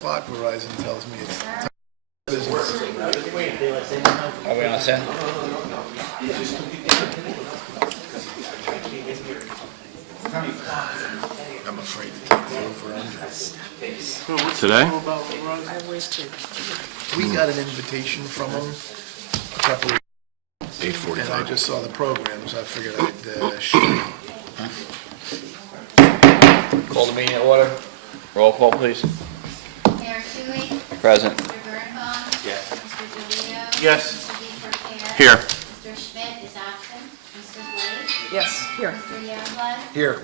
Clock Verizon tells me it's time business. Are we on set? I'm afraid to take the over-under. Today? We got an invitation from them a couple of and I 8:45. just saw the program, so I figured I'd shoot. Call the meeting to order. Roll call, please. Mayor Cooley? Present. Mr. Birnbaum? Yes. Mr. DeLeo? Yes. Mr. DePerrier? Here. Mr. Schmidt is absent. Mr. Blake? Yes, here. Mr. Youngblood? Here,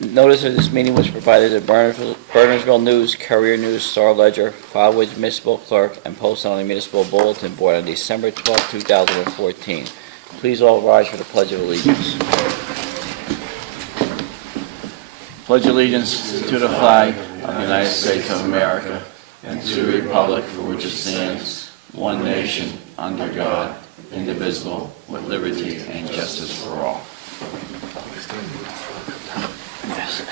Notice of this meeting was provided at Bernardsville News, Courier News, Star Ledger, Followage Municipal Clerk, and posted on the Municipal Bulletin Board on December 12, 2014. Please all rise for the Pledge of Allegiance. Pledge allegiance to the flag of the United States of America and to the republic for which it stands, one nation, under God, indivisible, with liberty and justice for all. Yes.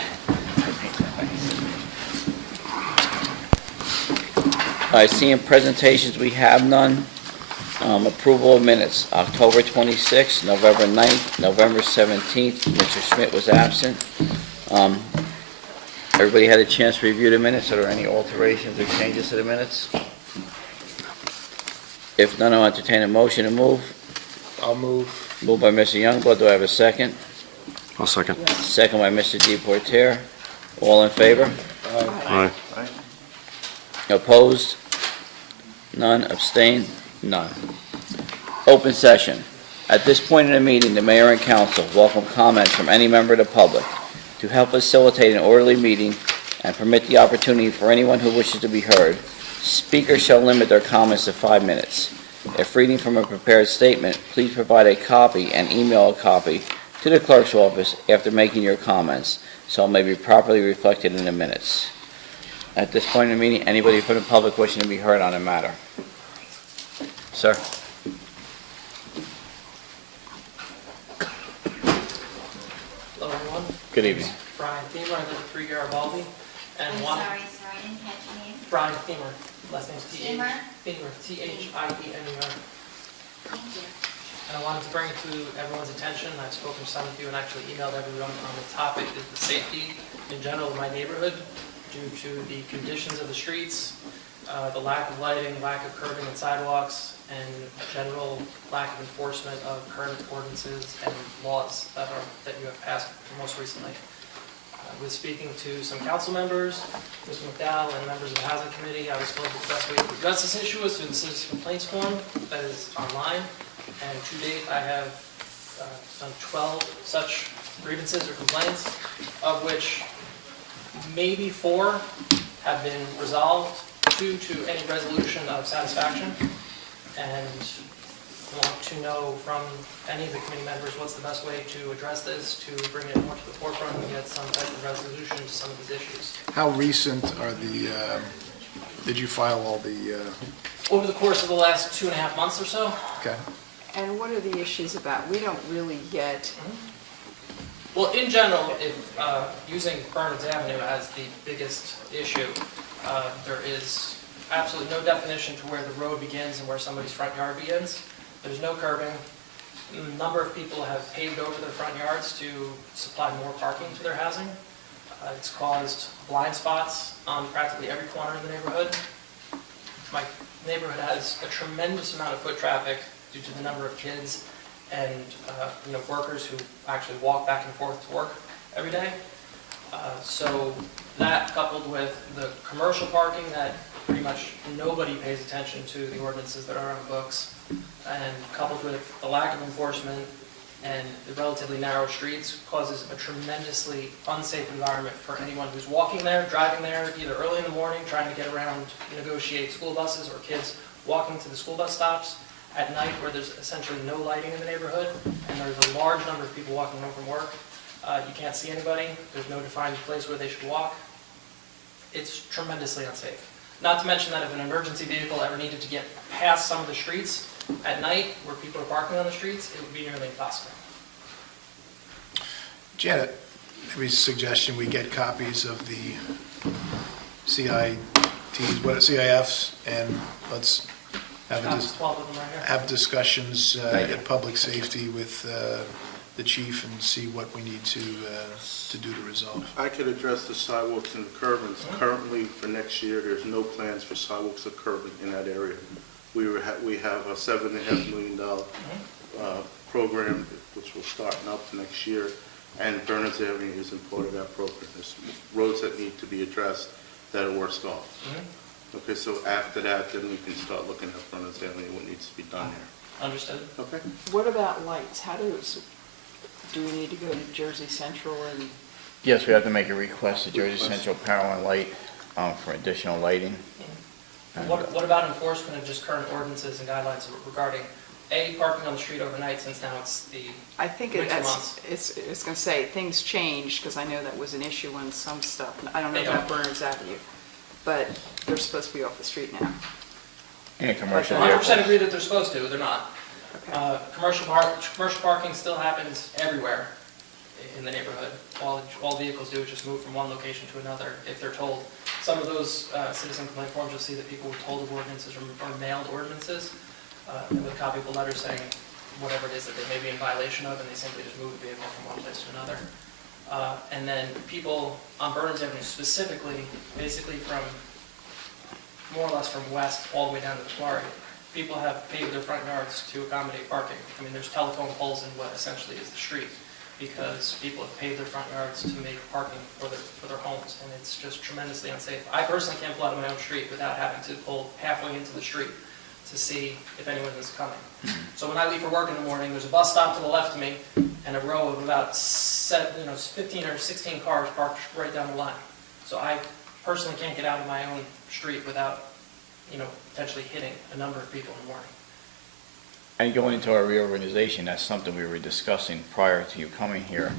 All right, seeing presentations, we have none. Approval of minutes, October 26th, November 9th, November 17th. Mr. Schmidt was absent. Everybody had a chance to review the minutes. Are there any alterations or changes to the minutes? If none, I'll entertain a motion to move. I'll move. Moved by Mr. Youngblood. Do I have a second? I'll second. Second by Mr. Deportaire. All in favor? Aye. Opposed? None. Abstained? None. Open session. At this point in the meeting, the mayor and council welcome comments from any member of the public. To help facilitate an orderly meeting and permit the opportunity for anyone who wishes to be heard, speakers shall limit their comments to 5 minutes. If reading from a prepared statement, please provide a copy and email a copy to the clerk's office after making your comments, so it may be properly reflected in the minutes. At this point in the meeting, anybody from the public wishing to be heard on a matter? Sir? Hello, everyone. Good evening. Brian Thiemer, I live at 3 Garibaldi. And I'm one, sorry, I didn't catch your name. Brian Thiemer, last name's Thiemer? Thiemer, Thiemer. Thank you. And I wanted to bring to everyone's attention, I've spoken to some of you and actually emailed everyone on the topic is the safety in general of my neighborhood due to the conditions of the streets, the lack of lighting, lack of curbing and sidewalks, and general lack of enforcement of current ordinances and laws that you have passed most recently. I was speaking to some council members, Mr. McDowell, and members of the Housing Committee. I was told the best way to address this issue is through the citizen complaints form that is online. And to date, I have done 12 such grievances or complaints, of which maybe 4 have been resolved, 2 to any resolution of satisfaction. And I want to know from any of the committee members what's the best way to address this, to bring it more to the forefront and get some type of resolution to some of these issues. How recent are the, did you file all the, Over the course of the last 2.5 months or so. okay? And what are the issues about? We don't really get, Well, in general, if using Bernards Avenue as the biggest issue, there is absolutely no definition to where the road begins and where somebody's front yard begins. There's no curbing. A number of people have paved over their front yards to supply more parking to their housing. It's caused blind spots on practically every corner in the neighborhood. My neighborhood has a tremendous amount of foot traffic due to the number of kids and workers who actually walk back and forth to work every day. So that, coupled with the commercial parking that pretty much nobody pays attention to the ordinances that are on the books, and coupled with the lack of enforcement and the relatively narrow streets, causes a tremendously unsafe environment for anyone who's walking there, driving there, either early in the morning, trying to get around, negotiate school buses, or kids walking to the school bus stops at night where there's essentially no lighting in the neighborhood, and there's a large number of people walking home from work. You can't see anybody. There's no defined place where they should walk. It's tremendously unsafe. Not to mention that if an emergency vehicle ever needed to get past some of the streets at night where people are parking on the streets, it would be nearly impossible. Janet, maybe a suggestion we get copies of the CITs, what, CIFs, and let's have a 12 of them right here. have discussions Thank you. at public safety with the chief and see what we need to do to resolve. I could address the sidewalks and the curbings. Currently, for next year, there's no plans for sidewalks or curbing in that area. We have a $7.5 million program, which will start up next year, and Bernards Avenue isn't part of that program. There's roads that need to be addressed that are worse off. Okay, so after that, then we can start looking at Bernards Avenue, what needs to be done there. Understood. Okay? What about lights? Do we need to go to Jersey Central and, Yes, we have to make a request to Jersey Central Power and Light for additional lighting. And, What about enforcement of just current ordinances and guidelines regarding, A, parking on the street overnight, since now it's the I think winter that's, months? it's going to say, things changed, because I know that was an issue on some stuff. I don't know They about don't. Bernards Avenue, but they're supposed to be off the street now. And commercial Okay. 100% vehicles. agree that they're supposed to, they're not. Okay. Commercial parking still happens everywhere in the neighborhood. All vehicles do is just move from one location to another if they're told. Some of those citizen complaint forms, you'll see that people were told of ordinances or mailed ordinances with a copy of a letter saying whatever it is that they may be in violation of, and they simply just move the vehicle from one place to another. And then people on Bernards Avenue specifically, basically from more or less from west all the way down to the quarry, people have paved their front yards to accommodate parking. I mean, there's telephone poles in what essentially is the street, because people have paved their front yards to make parking for their homes, and it's just tremendously unsafe. I personally can't pull out of my own street without having to pull halfway into the street to see if anyone is coming. So when I leave for work in the morning, there's a bus stop to the left of me, and a row of about 15 or 16 cars parked right down the line. So I personally can't get out of my own street without, potentially hitting a number of people in the morning. And going into our reorganization, that's something we were discussing prior to you coming here,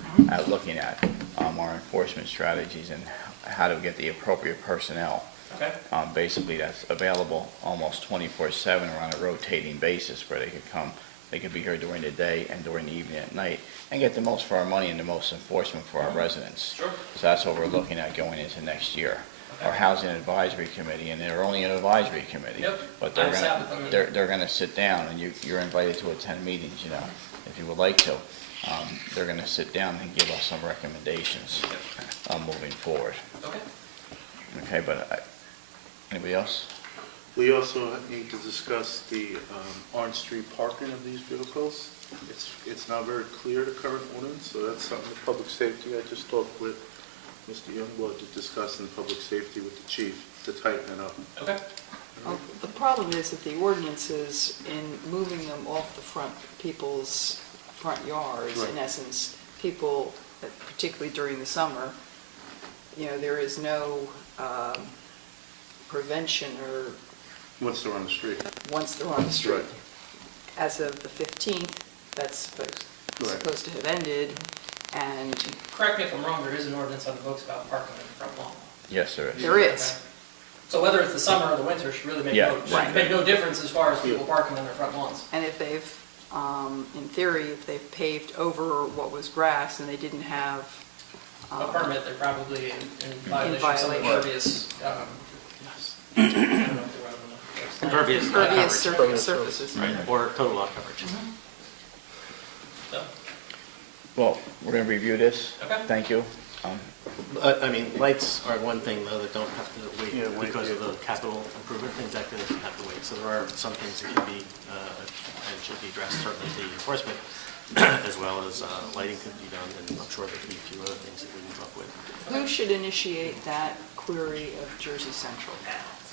looking at our enforcement strategies and how to get the appropriate personnel. Okay? Basically, that's available almost 24/7 or on a rotating basis, where they could be here during the day and during the evening at night, and get the most for our money and the most enforcement for our residents. Sure. So that's what we're looking at going into next year. Our Housing Advisory Committee, and they're only an advisory committee. Yep. But I sat with them. they're gonna sit down, and you're invited to attend meetings, if you would like to. They're gonna sit down and give us some recommendations moving forward. Okay. Okay, but anybody else? We also need to discuss the on Street parking of these vehicles. It's not very clear, the current ordinance, so that's something with public safety. I just talked with Mr. Youngblood to discuss in public safety with the chief to tighten it up. Okay. The problem is that the ordinances, in moving them off the people's front yards, in Right. essence, people, particularly during the summer, there is no prevention or Once they're on the street. once they're on the street. Right. As of the 15th, that's supposed to have ended, and Correct me if I'm wrong, there is an ordinance on the books about parking in the front lawn. Yes, there is. there is. Okay. So whether it's the summer or the winter should really Yeah. make no difference as far as people parking on their front lawns. And if they've, in theory, if they've paved over what was grass and they didn't have A permit, they're probably in violation of some violation. impervious, I don't know if they're on the- Impervious impervious coverage. surfaces. Right, or total lot coverage. So, Well, we're gonna review this. Okay. Thank you. I mean, lights are one thing, though, that don't have to wait Yeah, wait, because of yeah. the capital improvement things that doesn't have to wait. So there are some things that can be, and should be addressed, certainly the enforcement, as well as lighting could be done, and I'm sure there could be a few other things that we can come up with. Who should initiate that query of Jersey Central?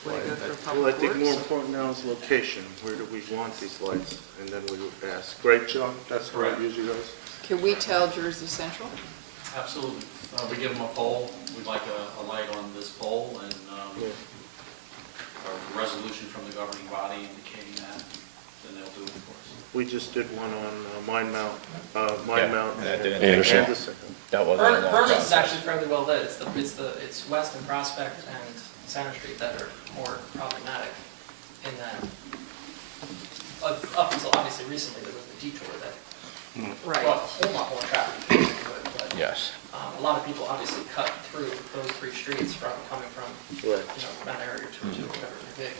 Would it go through Well, I Public think more Works? important now is location. Where do we want these lights? And then we would ask. Right, John? That's how it usually goes? Can we tell Jersey Central? Absolutely. We give them a pole, we'd like a light on this pole, and Yeah. a resolution from the governing body indicating that, then they'll do it for us. We just did one on Mine Mount, Yeah, that didn't and take long. Anderson. That wasn't a long Bernards is process. actually fairly well lit. It's West and Prospect and Center Street that are more problematic in that. Up until obviously recently, there was the detour that Right. brought a whole lot more traffic into it, but Yes. A lot of people obviously cut through those 3 streets from coming from, Right. Mount Airy or 202, whatever it may be.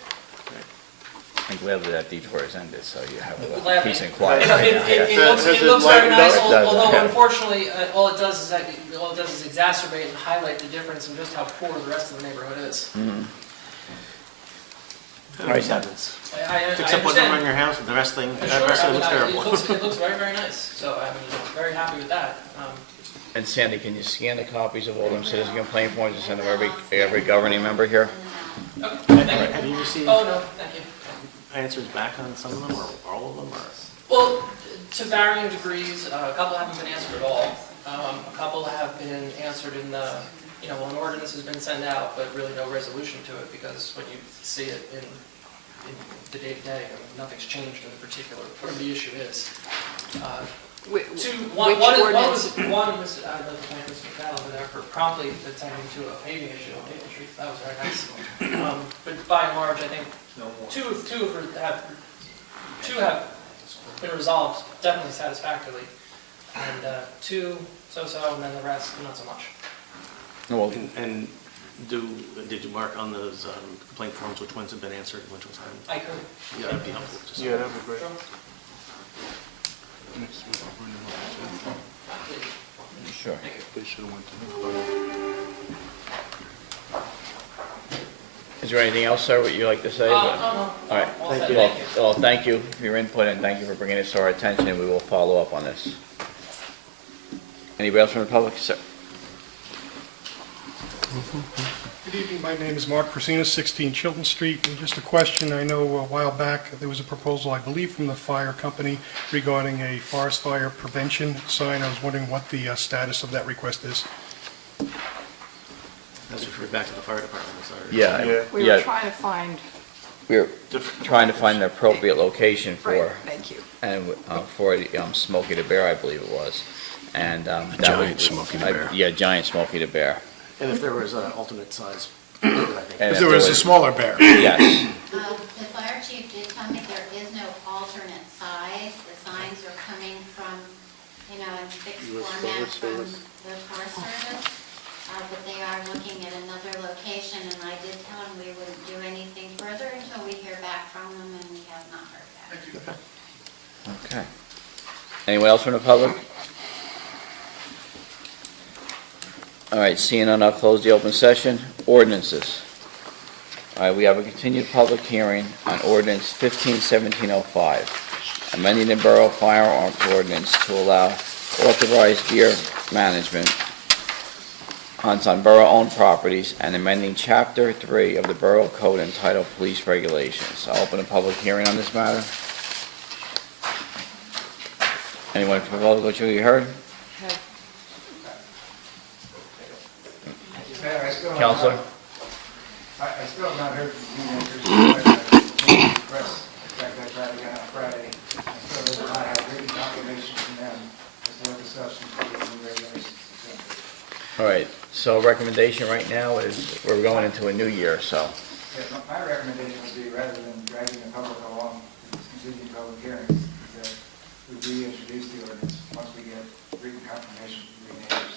I'm glad that detour has ended, so you have a little Gladly. peace and quiet It right now. it- Yeah. it looks very nice, It does, although yeah. unfortunately, all it does is exacerbate and highlight the difference in just how poor the rest of the neighborhood is. Right. happens. I Except when understand. you're in your house, the rest thing, Sure, the rest of I it looks mean, terrible. It looks very, very nice, so I'm very happy with that. And Sandy, can you scan the copies of all them citizen complaint forms and send them to every governing member here? Okay, thank you. Have you received Oh, no, thank you. answers back on some of them, or all of them, or? Well, to varying degrees, a couple haven't been answered at all. A couple have been answered in the, an ordinance has been sent out, but really no resolution to it, because when you see it in the day-to-day, nothing's changed in the particular, whatever the issue is. One was, I'd like to thank Mr. McDowell over there for promptly attending to a paving issue on Maple Street. That was very nice. But by and large, I think two have been resolved definitely satisfactorily, and 2 so-so, and then the rest not so much. Well, And did you mark on those complaint forms which ones have been answered and which ones haven't? I could. Yeah, that'd be helpful. just so- Yeah, that'd be great. sure. They should have went to me. Is there anything else, sir, what you'd like to say? No. All right. All set, Thank you. thank you. Well, thank you for your input, and thank you for bringing this to our attention, and we will follow up on this. Anybody else from the public, sir? Good evening, my name is Mark Persina, 16 Chilton Street, and just a question, I know a while back, there was a proposal, I believe, from the fire company regarding a forest fire prevention sign. I was wondering what the status of that request is. That's referred back to the fire department, sorry. Yeah, Yeah. We were trying to find, we're trying to find the appropriate location right, for, thank you. and for Smokey the Bear, I believe it was. And that giant was- Smokey the Bear. Yeah, giant Smokey the Bear. And if there was an alternate size, I think. And If there was a smaller bear. Yes, The fire chief did tell me there is no alternate size. The signs are coming from, in fixed US format Forest from Service. the Forest Service. But they are looking at another location, and I did tell them we wouldn't do anything further until we hear back from them, and we have not heard back. okay. Anyone else from the public? All right, seeing none, I'll close the open session. Ordinances. All right, we have a continued public hearing on ordinance 15-1705, amending the Borough firearms ordinance to allow authorized deer management hunts on Borough-owned properties and amending Chapter 3 of the Borough Code entitled Police Regulations. I'll open a public hearing on this matter. Anyone from the public wish to be heard? Mayor, I still have Counselor? I still have not heard from the members. Press, in fact, I tried again on Friday. I still have not had written confirmation from them as to what the substance of the new regulations is. All right, so recommendation right now is we're going into a new year, so. My recommendation would be, rather than dragging the public along to these continued public hearings, is that we reintroduce the ordinance once we get written confirmation from the neighbors.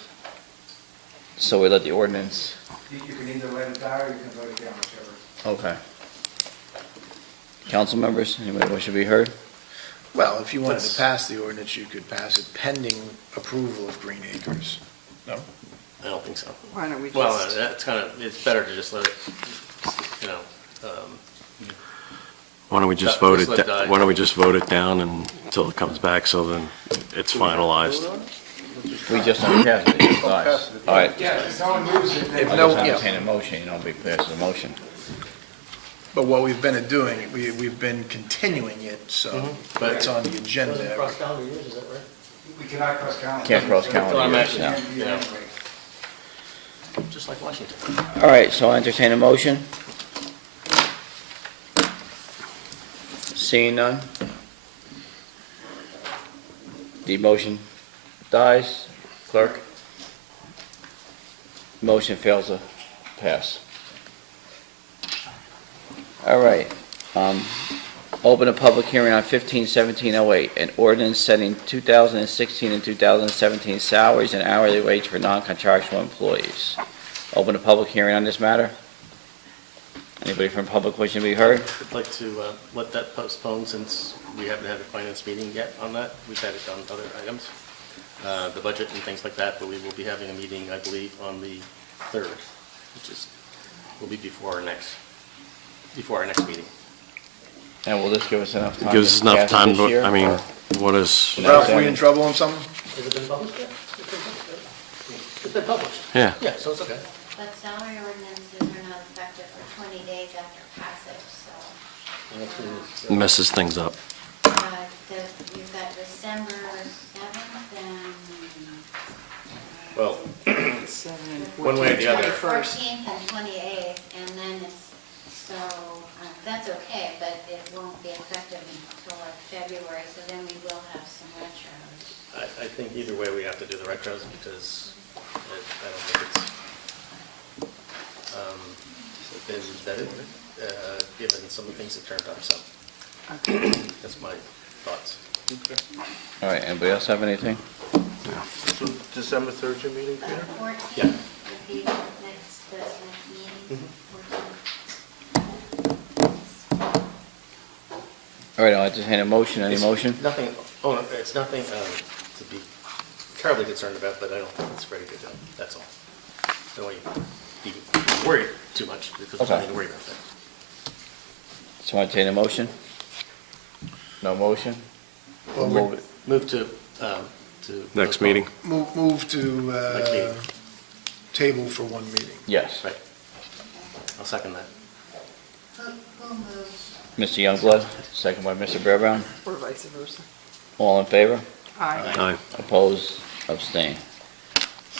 So we let the ordinance, You can either let it die or you can vote it down, whichever. okay. Council members, anybody wish to be heard? Well, if you wanted to pass the ordinance, you could pass it pending approval of Green Acres. No? I don't think so. Why don't we Well, just, it's better to just let it, Why don't we just Let- vote just it, let it die. why don't we just vote it down until it comes back, so then it's finalized? We just don't pass it, it just dies. All right, Yeah, if someone moves it, then. I'll no- just yeah. entertain a motion, you know, be passed a motion. But what we've been doing, we've been continuing it, so it's on the agenda. calendar years, is that right? We cannot cross calendars. Can't cross calendar years, Automatically. no. Can't do that anyway. Just like Washington. All right, so I'll entertain a motion. Seeing none? The motion dies. Clerk? Motion fails to pass. All right, Open a public hearing on 151708, an ordinance setting 2016 and 2017 salaries and hourly wage for non-contractual employees. Open a public hearing on this matter. Anybody from public wishing to be heard? I'd like to let that postpone since we haven't had a finance meeting yet on that. We've had it on other items, the budget and things like that, but we will be having a meeting, I believe, on the 3rd, will be before our next meeting. And will this give us enough time? Gives us to enough pass it time, this to- year, I mean, or- what is, Ralph, were you in trouble on something? Has it been published yet? It's been published. yeah. Yeah, so it's okay. But salary ordinances are not effective for 20 days after passage, so. Messes things up. You've got December 7th and. Well, Seven and One way or the other. 14th and 28th, and then so, that's okay, but it won't be effective until like February, so then we will have some retros. I think either way we have to do the retros because I don't think it's been vetted, given some of the things that turned up, so that's my thoughts. All right, anybody else have anything? So December 3rd, your meeting, Peter? 14th Yeah. would be the next meeting. 14th. All right, I'll entertain a motion. Any It's motion? Nothing, oh, no, it's nothing to be terribly concerned about, but I don't think it's very good, that's all. Don't want you to be worried too much because there's Okay. nothing to worry about there. So I entertain a motion? No motion? Well, We'll move it. Move to. Next meeting. Move to Next meeting. table for one meeting. Yes. Right. I'll second that. Who moved? Mr. Youngblood, second by Mr. Bearbaum. Or vice versa. All in favor? Aye. Aye. Opposed? Abstain.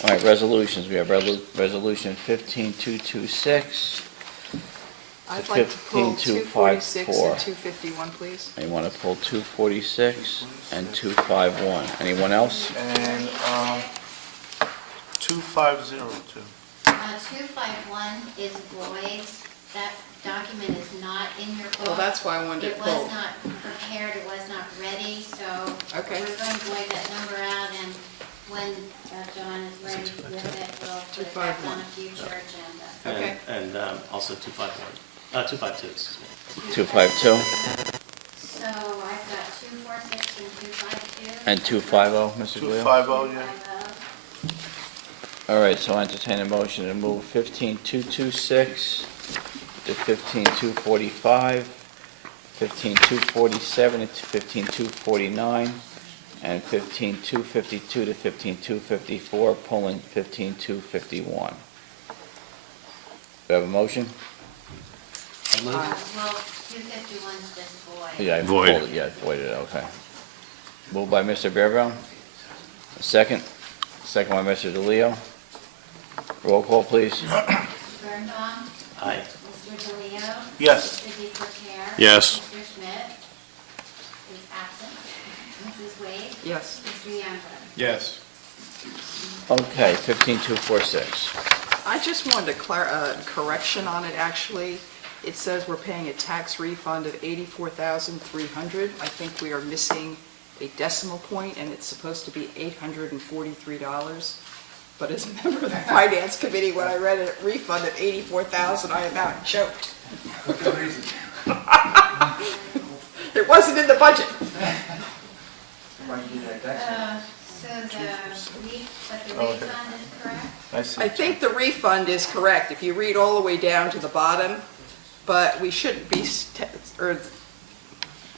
All right, resolutions. We have Resolution 15226. I'd like to pull 246 15254. and 251, please. You want to pull 246 and 251. Anyone else? And 2502. 251 is void. That document is not in your book. Well, that's why I wanted it It was pulled. not prepared, it was not ready, so Okay. we're going to void that number out, and when John is ready with it, we'll put it back on a future agenda. Okay. And also 252, excuse me. 252 So I've got 246 and 252. and 250, Mr. Glio? 250, yeah. 250. All right, so I entertain a motion to move 15226 to 15245, 15247 to 15249, and 15252 to 15254, pulling 15251. Do I have a motion? Well, 251's just void. Yeah, I Void. pulled it. Yeah, I voided it, okay. Moved by Mr. Bearbaum. A second. Second by Mr. DeLeo. Roll call, please. Birnbaum, Aye. Mr. DeLeo. Yes. Mr. DePerrier. Yes. Mr. Schmidt is absent. Mrs. Wade. Yes. Mr. Youngblood. Yes. Okay, 15246. I just wanted a correction on it, actually. It says we're paying a tax refund of $84,300. I think we are missing a decimal point, and it's supposed to be $843. But as a member of the Finance Committee, when I read a refund of $84,000, I about choked. What's the reason? It wasn't in the budget. Why you do that tax? So the refund is correct? I see. I think the refund is correct, if you read all the way down to the bottom, but we shouldn't be, Well,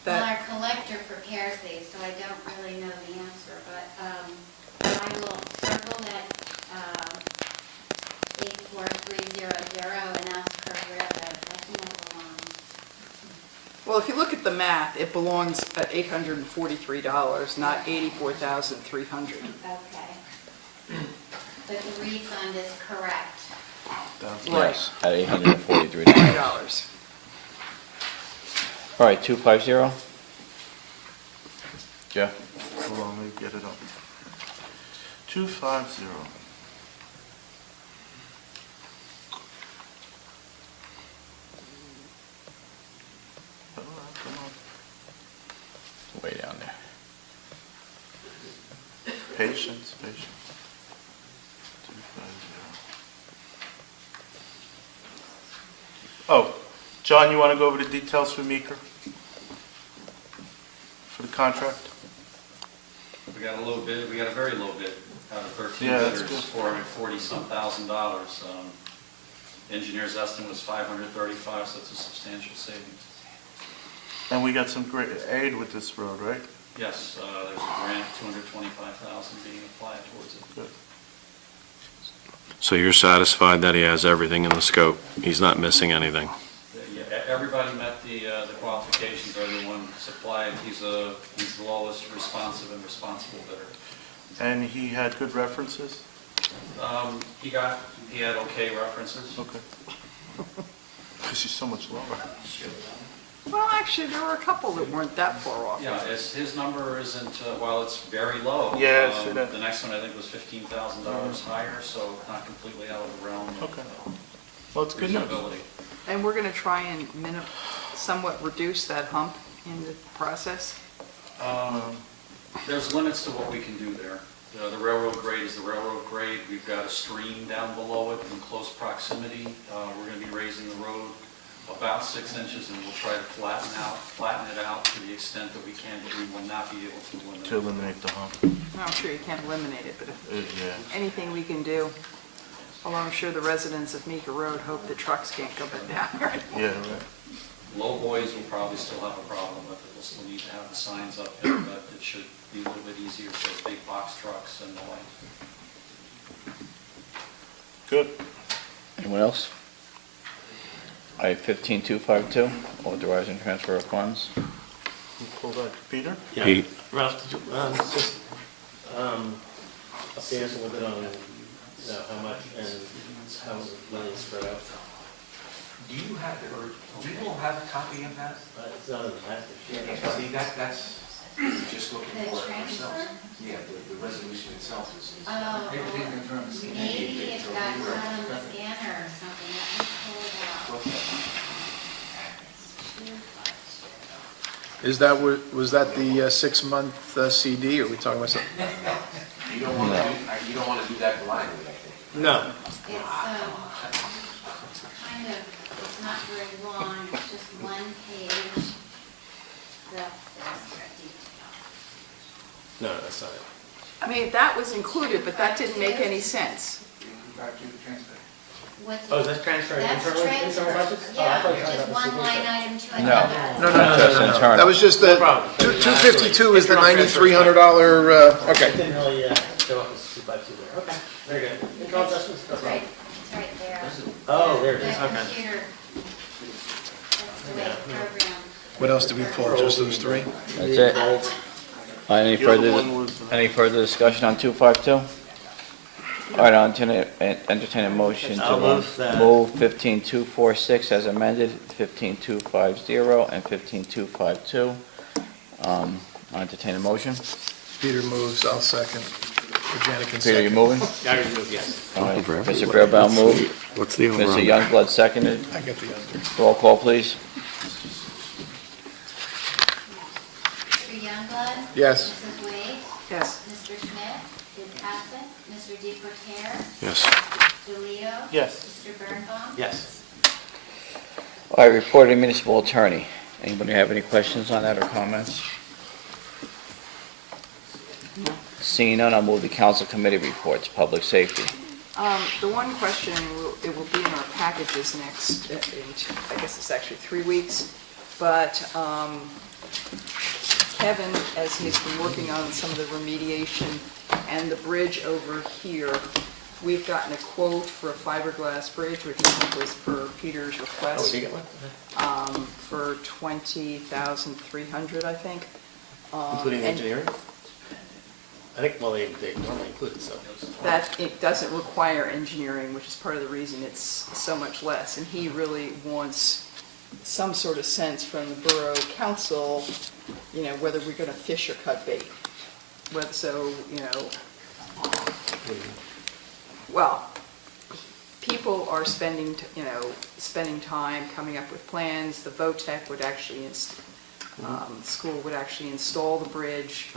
that, our collector prepares these, so I don't really know the answer, but I will circle that 84300 and ask her where that belongs. well, if you look at the math, it belongs at $843, not $84,300. Okay. But the refund is correct. Yes, at $843. $3. All right, 250. Jeff? Hold on, let me get it up. 250. All right, come on. Patience. Oh, John, you want to go over the details for Meeker? For the contract? We got a low bid, we got a very low bid, out of 13 Yeah, that's bidders, good. $440-some thousand. Engineer's estimate was $535, so it's a substantial savings. And we got some great aid with this road, right? Yes, there's a grant, $225,000 being applied towards it. Good. So you're satisfied that he has everything in the scope? He's not missing anything? Yeah, everybody met the qualifications, everyone supplied, he's the lowest responsive and responsible bidder. And he had good references? He had okay references. Okay. Because he's so much lower. Well, actually, there were a couple that weren't that far off. Yeah, his number isn't, while it's very low. Yeah, I see that. The next one I think was $15,000 higher, so not completely out of the realm of Okay. Well, it's good news. reasonability. And we're going to try and somewhat reduce that hump in the process. There's limits to what we can do there. The railroad grade is the railroad grade. We've got a stream down below it in close proximity. We're going to be raising the road about 6 inches, and we'll try to flatten it out to the extent that we can, but we will not be able to eliminate. To eliminate the hump. I'm sure you can't eliminate it, but if Yeah. anything we can do, although I'm sure the residents of Meeker Road hope the trucks can't go back down there. Yeah, right. Low boys will probably still have a problem with it. We'll still need to have the signs up there, but it should be a little bit easier for big box trucks and the like. Good. Anyone else? Item 15252, authorizing transfer of funds. Who pulled that? Peter? Yeah. Pete. Ralph, did you, just, update us a little bit on, how much and how the money is spread out? Do you have, or do you all have a copy of that? It's not in the package. Yeah, see, that's, just looking The for it transfer? ourselves. Yeah, the resolution itself is. Oh, Everything in terms of. maybe it got caught on the scanner or something, let me pull it out. Is that, was that the 6-month CD, or are we talking about something? You don't want to do, you don't want to do that blindly, I think. No. It's, kind of, it's not very long, it's just one page. That's detail. No, that's not it. I mean, that was included, but that didn't make any sense. You got to do the transfer. What's Oh, is that transferring That's internal transfer, budgets? Oh, I yeah, thought you were talking just about the one line signature. item to No. another. Just internal. That was just the, No problem. 252 is the Internal transfer. $9,300, It okay. didn't really show up as 252 there. Okay, very good. Internal adjustments? No It's right, problem. it's right there. Oh, there it is, The okay. computer, that's the way it's programmed. What else did we pull, just those 3? That's it. Any The other further, one was, any further discussion on 252? All right, I'll entertain a motion I'll to move that. move 15246 as amended, 15250 and 15252. I'll entertain a motion. Peter moves, I'll second. Or Janet can Peter, you second. moving? I already moved, yes. All right, Mr. Beerbauer moved. What's the Mr. overall? Youngblood seconded. I get the under. Roll call, please. Mr. Youngblood? Yes. Mrs. Wade? Yes. Mr. Schmidt is absent. Mr. DePorter? Yes. DeLeo? yes. Mr. Birnbaum? Yes. All right, reporting municipal attorney. Anybody have any questions on that or comments? Seeing none, I'll move the council committee reports, public safety. The one question, it will be in our packages next, I guess it's actually 3 weeks, but Kevin, as he's been working on some of the remediation and the bridge over here, we've gotten a quote for a fiberglass bridge, which I think was per Peter's Oh, request, we did get one? for $20,300, I think. Including and engineering? I think, well, they normally include it, so. That it doesn't require engineering, which is part of the reason it's so much less. And he really wants some sort of sense from the Borough Council, whether we're going to fish or cut bait. Well, people are spending time coming up with plans. The VOTEC would actually, school would actually install the bridge.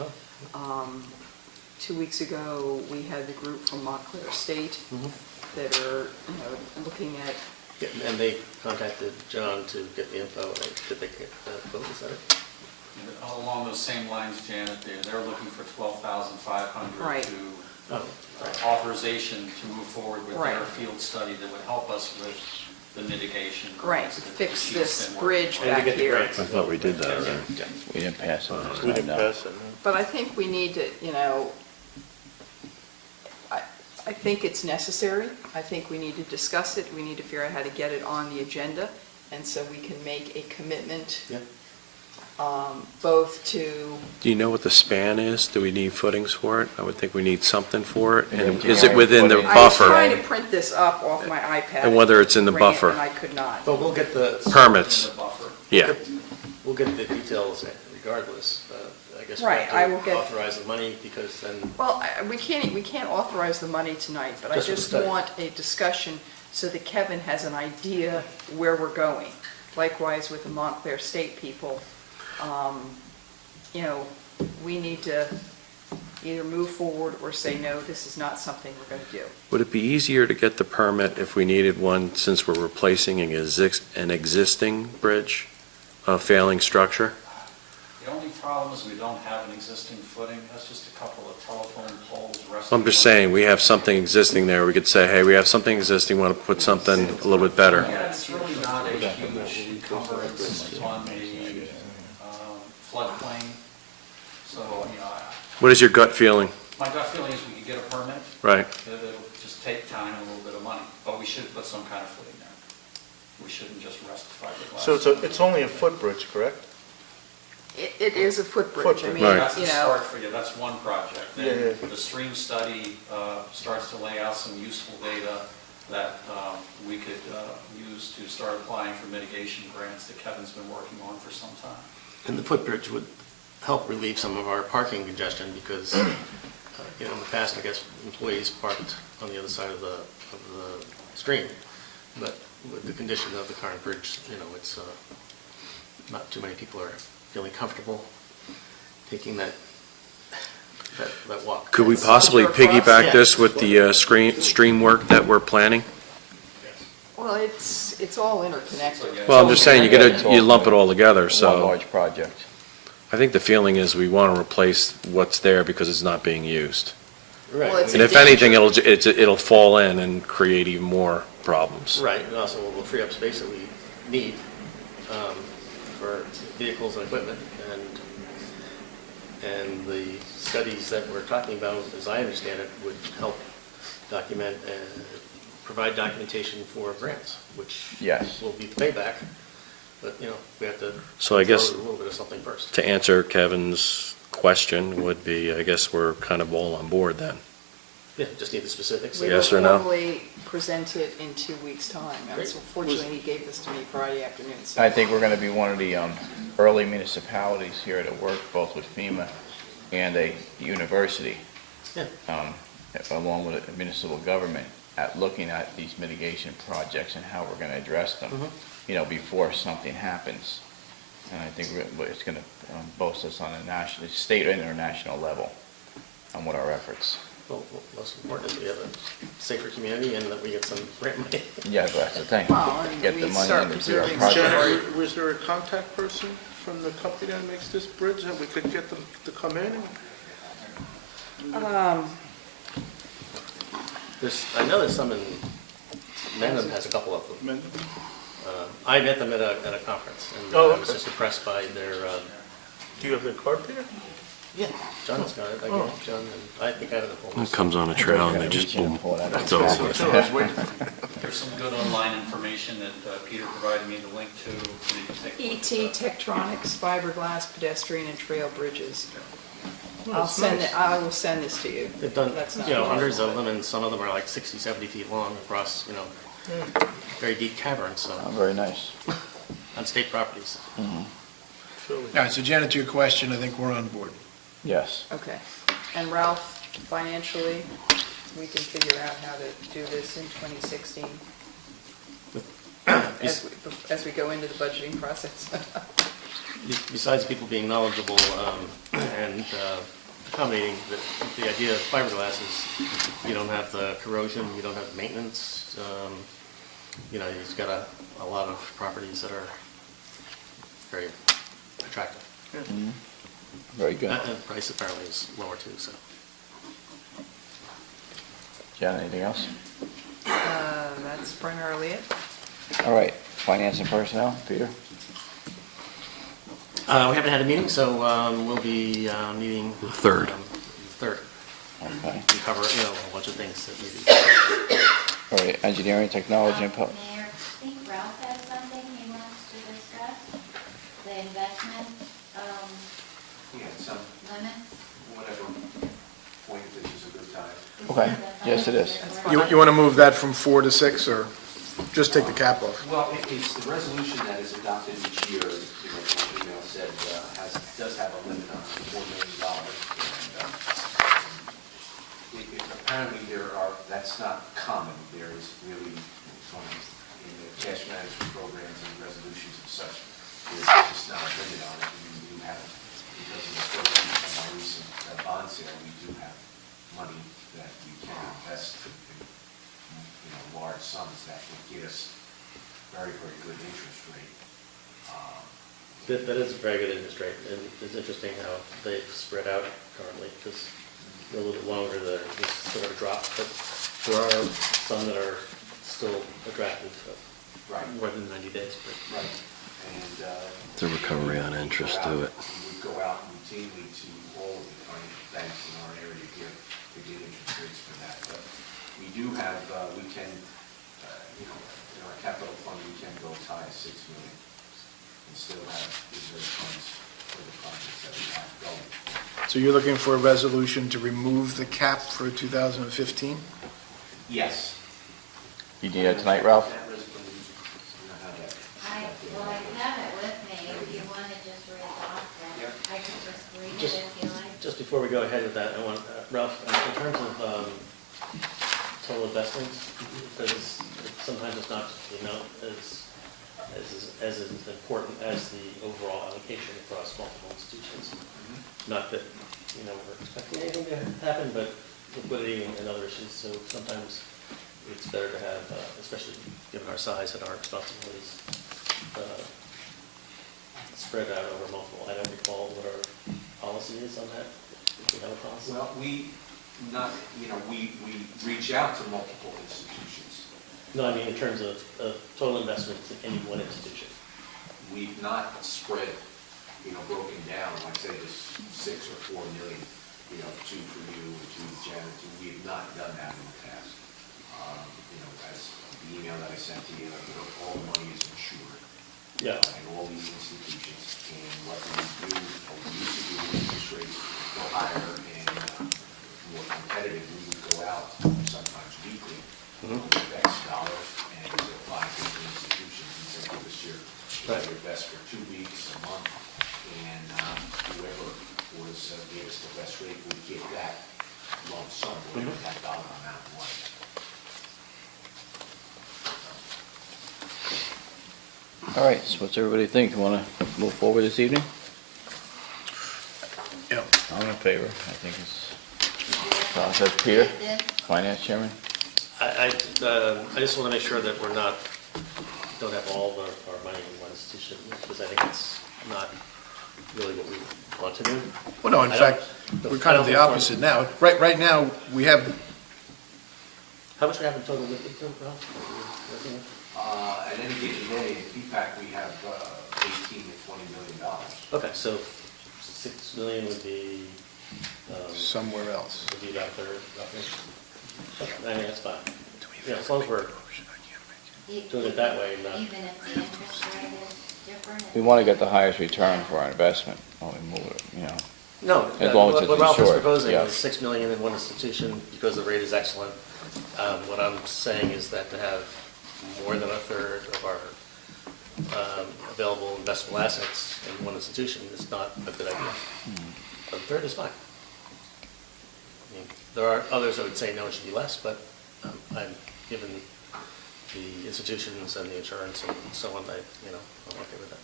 2 weeks ago, we had the group from Montclair State that are, looking at, Yeah, and they contacted John to get the info. Did they get the quote, is that it? Along those same lines, Janet, they're looking for 12,500 Right. to Oh, right. authorization to move forward with their Right. field study that would help us with the mitigation. right, grants that fix Chief's this been working bridge And to back get the here. grants. I thought we did that already. We didn't pass it this We time, didn't no. pass it, no? But I think we need to, I think it's necessary. I think we need to discuss it. We need to figure out how to get it on the agenda. And so we can make a commitment, Yeah. both to, Do you know what the span is? Do we need footings for it? I would think we need something for it. And Yeah. is it within the I was I was buffer? trying to print this up off my iPad. And whether it's in the bring it, buffer. And I could not. But we'll get the. Permits, In the buffer. yeah. We'll get the details regardless. I guess we Right, I will have get- to authorize the money because then, Well, we can't authorize the money tonight, but I Just for the just study. want a discussion so that Kevin has an idea where we're going. Likewise with the Montclair State people, we need to either move forward or say, no, this is not something we're going to do. Would it be easier to get the permit if we needed one since we're replacing an existing bridge, a failing structure? The only problem is we don't have an existing footing. That's just a couple of telephone poles resting. I'm just saying, we have something existing there. We could say, hey, we have something existing, want to put something a little bit better. Yeah, it's really not a huge encumbrance on the floodplain. So, What is your gut feeling? my gut feeling is we could get a permit. Right. It'll just take time and a little bit of money, but we should put some kind of footing there. We shouldn't just rest fiberglass. So it's only a footbridge, correct? It is a footbridge. I mean, Right. That's the start for you, that's one project. Yeah, Then yeah. the stream study starts to lay out some useful data that we could use to start applying for mitigation grants that Kevin's been working on for some time. and the footbridge would help relieve some of our parking congestion because, in the past, I guess, employees parked on the other side of the stream. But with the condition of the current bridge, it's, not too many people are feeling comfortable taking that walk. Could we That's possibly such a process. piggyback this with the stream work that we're planning? Well, it's all interconnected. Well, I'm just saying, you lump it all together, One so large project. I think the feeling is we want to replace what's there because it's not being used. Right. Well, it's And a if anything, danger. it'll fall in and create even more problems. Right, and also we'll free up space that we need for vehicles and equipment, and the studies that we're talking about, as I understand it, would help document and provide documentation for grants, which Yes. will be the payback, but, we have to So I guess- throw a little bit of something first. To answer Kevin's question would be, I guess we're kind of all on board then. Yeah, just need the specifics. We Yes will or no? formally present it in 2 weeks' time. And Great. so fortunately, he gave this to me Friday afternoon, so. I think we're going to be one of the early municipalities here to work both with FEMA and a university, Yeah. along with the municipal government, at looking at these mitigation projects and how we're going to address them, before something happens. And I think it's going to boast us on a national, state and international level on what our efforts. Well, most important is we have a safer community and that we get some grant money. Yeah, but that's the thing. Well, and Get we the money start in to do our preserving project. Janet, was there a contact person from the company that makes this bridge that we could get them to come in? I know there's some in, Mendham has a couple of them. I met them at a conference, and Oh, I was okay. just impressed by their, Do you have their card, Peter? yeah, John's got it, I gave it to John, and I think I have the whole It list. comes on a trail and they just boom, it's over. There's some good online information that Peter provided me the link to. So you can take a look at ET that. Tektronix, fiberglass, pedestrian, and trail bridges. that's nice. I will send this to you. They've done, That's not- hundreds of them, and some of them are like 60, 70 feet long across, very deep caverns, so, Oh, very nice. on state properties. All right, so Janet, to your question, I think we're on board. Yes. Okay. And Ralph, financially, we can figure out how to do this in 2016 as we go into the budgeting process. Besides people being knowledgeable and accommodating, the idea of fiberglass is you don't have the corrosion, you don't have maintenance. You know, you've got a lot of properties that are very attractive. Very good. And the price apparently is lower too, so. Jen, anything else? That's primarily it. All right, finance and personnel, Peter? We haven't had a meeting, so we'll be meeting. The third. Third. Okay. We cover, you know, a bunch of things that maybe. All right, engineering, technology, and Mayor, I think Ralph has something he wants to discuss, the investment Yeah, some, limits. whatever point this is a good time. Okay, yes, it is. You want to move that from 4 to 6, or just take the cap off? Well, it's the resolution that is adopted each year, you know, as the email said, does have a limit on $4 million. And apparently that's not common. There is really, in the cash management programs and resolutions and such, there's just not a limit on it. We do have, because of the proceeds from our recent bond sale, we do have money that we can invest in, you know, large sums that would get us very, very good interest rate. That is a very good interest rate, and it's interesting how they've spread out currently, because a little bit longer, there's sort of a drop, but there are some that are still attractive, Right. more than 90 days. But. Right. And It's a recovery on interest to it. we would go out routinely to all of the financial banks in our area here to get interest rates for that. But we do have, we can, you know, in our capital fund, we can go as high as $6 million and still have reserve funds for the projects that we have going. So you're looking for a resolution to remove the cap for 2015? Yes. You need that tonight, Ralph? That resolution, you know how that. I have it with me, if you want to just read off that. Yep. I can just read it Just- if you like. Just before we go ahead with that, I want, Ralph, in terms of total investments, because sometimes it's not the amount as important as the overall allocation across multiple institutions. Not that, you know, we're expecting anything to happen, but liquidity and other issues, so sometimes it's better to have, especially given our size and our responsibilities, spread out over multiple. I don't recall what our policy is on that. Do we have a policy? Well, we reach out to multiple institutions. No, I mean in terms of total investments in any one institution. We've not spread, you know, broken down, like say this 6 or 4 million, you know, 2 for you and 2 for Janet. We have not done that in the past. You know, as the email that I sent to you, you know, all the money is insured. Yeah. In all these institutions. And what we do, or we used to do, when interest rates go higher and more competitive, we would go out sometimes weekly with X dollars and apply to the institutions and say, well, this year, Right. your best for 2 weeks, a month, and whoever gave us the best rate would get that lump sum, whatever that dollar amount was. All right, so what's everybody think? You want to move forward this evening? Yeah. I'm in favor. I think it's, process. Peter, finance chairman? I just want to make sure that we're not, don't have all of our money in one institution, because I think it's not really what we want to do. Well, no, in fact, we're kind of the opposite now. Right now, we have, How much we have in total with it, Ralph? At any given day, in PPAC, we have $18 to $20 million. Okay, so 6 million would be, somewhere else. would be about a third, roughly. I mean, that's fine. Yeah, as long as we're doing it that way, not. Even if the interest rate is different? We want to get the highest return for our investment when we move it, you know. No, As long as it's what Ralph is insured, proposing yeah. is 6 million in one institution because the rate is excellent. What I'm saying is that to have more than a third of our available investable assets in one institution is not a good idea. A third is fine. I mean, there are others that would say no, it should be less, but I'm given the institutions and the insurance and so on, I'm okay with that.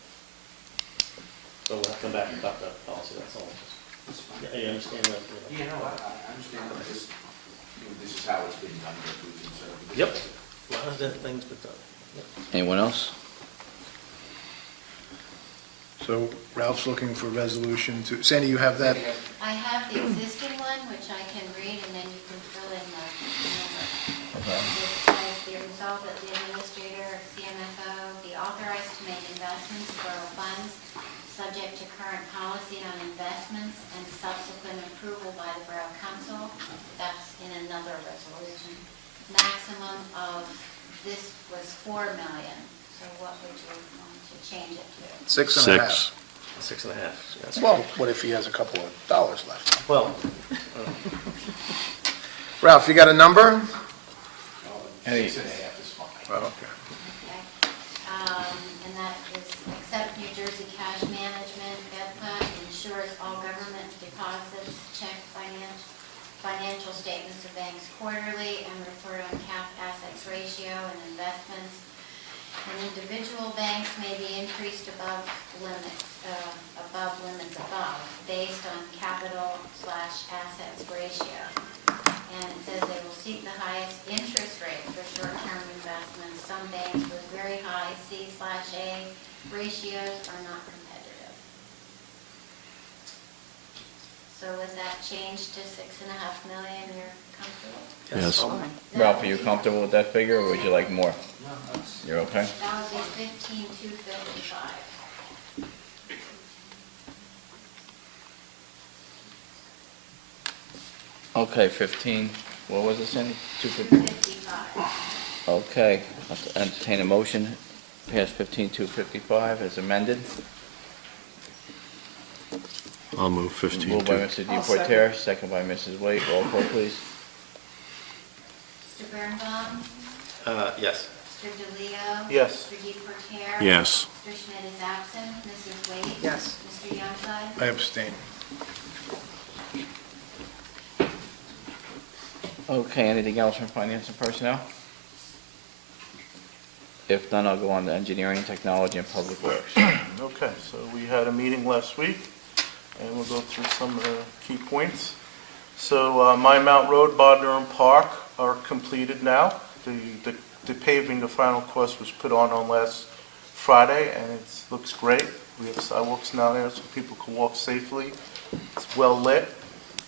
So we'll have to come back and talk about policy, that's all. Yeah, you understand that? Yeah, no, I understand, but this is how it's been done, but we can certainly. Yep. A lot of that things been done. Yep. Anyone else? So Ralph's looking for resolution to, Sandy, you have that? I have the existing one, which I can read, and then you can fill in the number. It says, "Be resolved that the administrator of CMFO be authorized to make investments of borough funds, subject to current policy on investments and subsequent approval by the Borough Council." That's in another resolution. Maximum of, this was 4 million, so what would you want to change it to? 6.5. 6.5. Yes. Well, what if he has a couple of dollars left? Well, Ralph, you got a number? 6.5 is fine. Oh, okay. Okay. And that is accept New Jersey Cash Management, BEPA, ensures all government deposits, check financial statements of banks quarterly, and report on cap assets ratio and investments. And individual banks may be increased above limits based on capital/assets ratio. And it says they will seek the highest interest rate for short-term investments. Some banks with very high C/A ratios are not competitive. So with that change to 6.5 million, you're comfortable? Yes. Fine. Ralph, are you comfortable with that figure, or would you like more? No, that's, You're okay? That would be 15,255. Okay, 15, what was it, Cindy? 250? 255. Okay, I'll entertain a motion, pass 15,255 as amended. I'll move 15 Moved by to. Mr. I'll Deportaire, second by Mrs. Waite, roll call please. Mr. Birnbaum? yes. Mr. DeLeo? Yes. Mr. Deportaire? Yes. Mr. Schmidt is absent. Mrs. Waite? Yes. Mr. Youngside? I abstain. Okay, anything else from finance and personnel? If none, I'll go on to engineering, technology, and public works. Okay, so we had a meeting last week, and we'll go through some of the key points. So, My Mount Road, Bodnar and Park are completed now. The paving, the final course was put on last Friday, and it looks great. We have sidewalks now there so people can walk safely. It's well lit.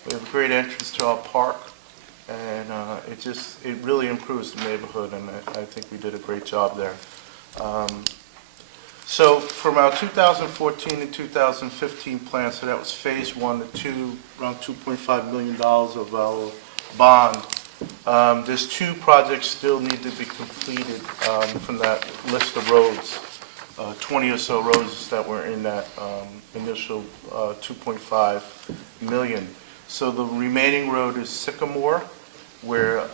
We have a great entrance to our park, and it really improves the neighborhood, and I think we did a great job there. So from our 2014 and 2015 plan, so that was phase one, around $2.5 million of our bond. There's 2 projects still need to be completed from that list of roads, 20 or so roads that were in that initial 2.5 million. So the remaining road is Sycamore, where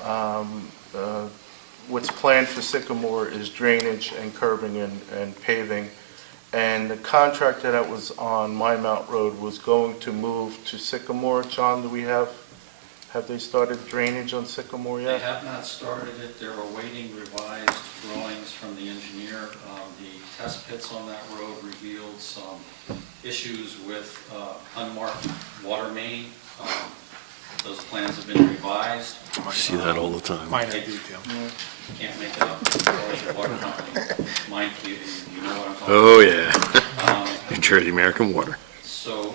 what's planned for Sycamore is drainage and curbing and paving. And the contractor that was on My Mount Road was going to move to Sycamore. John, have they started drainage on Sycamore they yet? have not started it. They're awaiting revised drawings from the engineer. The test pits on that road revealed some issues with unmarked water main. Those plans have been revised. I see that all the time. Minor detail. You can't make it up. Or the water company. Mind you, you know what I'm talking about. Oh, yeah. New Jersey American Water. So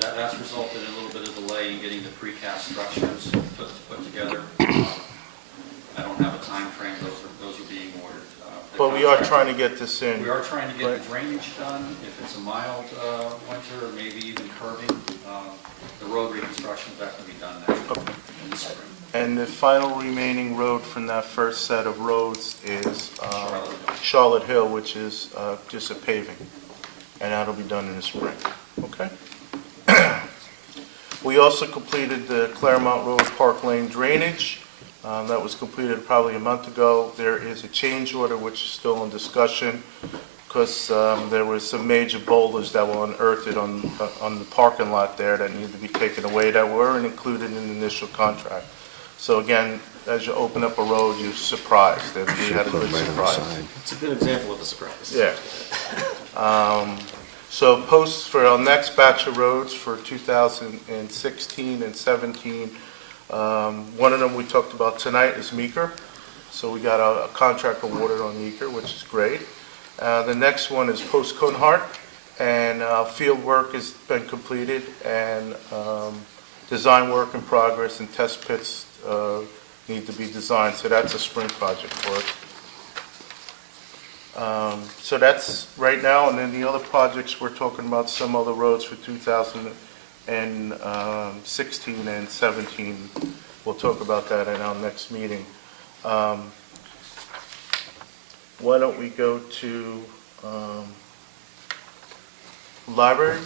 that's resulted in a little bit of delay in getting the precast structures put together. I don't have a time frame. Those are being ordered. But we are trying to get this in. We are trying to get the drainage done. If it's a mild winter, or maybe even curbing, the road reconstruction will definitely be done next Okay. in the spring. And the final remaining road from that first set of roads is Charlotte. Charlotte Hill, which is just a paving, and that'll be done in the spring, okay? We also completed the Claremont Road Park Lane drainage. That was completed probably a month ago. There is a change order which is still in discussion because there were some major boulders that were unearthed on the parking lot there that needed to be taken away that weren't included in the initial contract. So again, as you open up a road, you're surprised, and we had a good surprise. It's a good example of a surprise. Yeah. So posts for our next batch of roads for 2016 and 17. One of them we talked about tonight is Meeker. So we got a contract awarded on Meeker, which is great. The next one is Post Conhart, and field work has been completed, and design work in progress, and test pits need to be designed. So that's a spring project for us. So that's right now, and then the other projects, we're talking about some other roads for 2016 and 17. We'll talk about that in our next meeting. Why don't we go to library?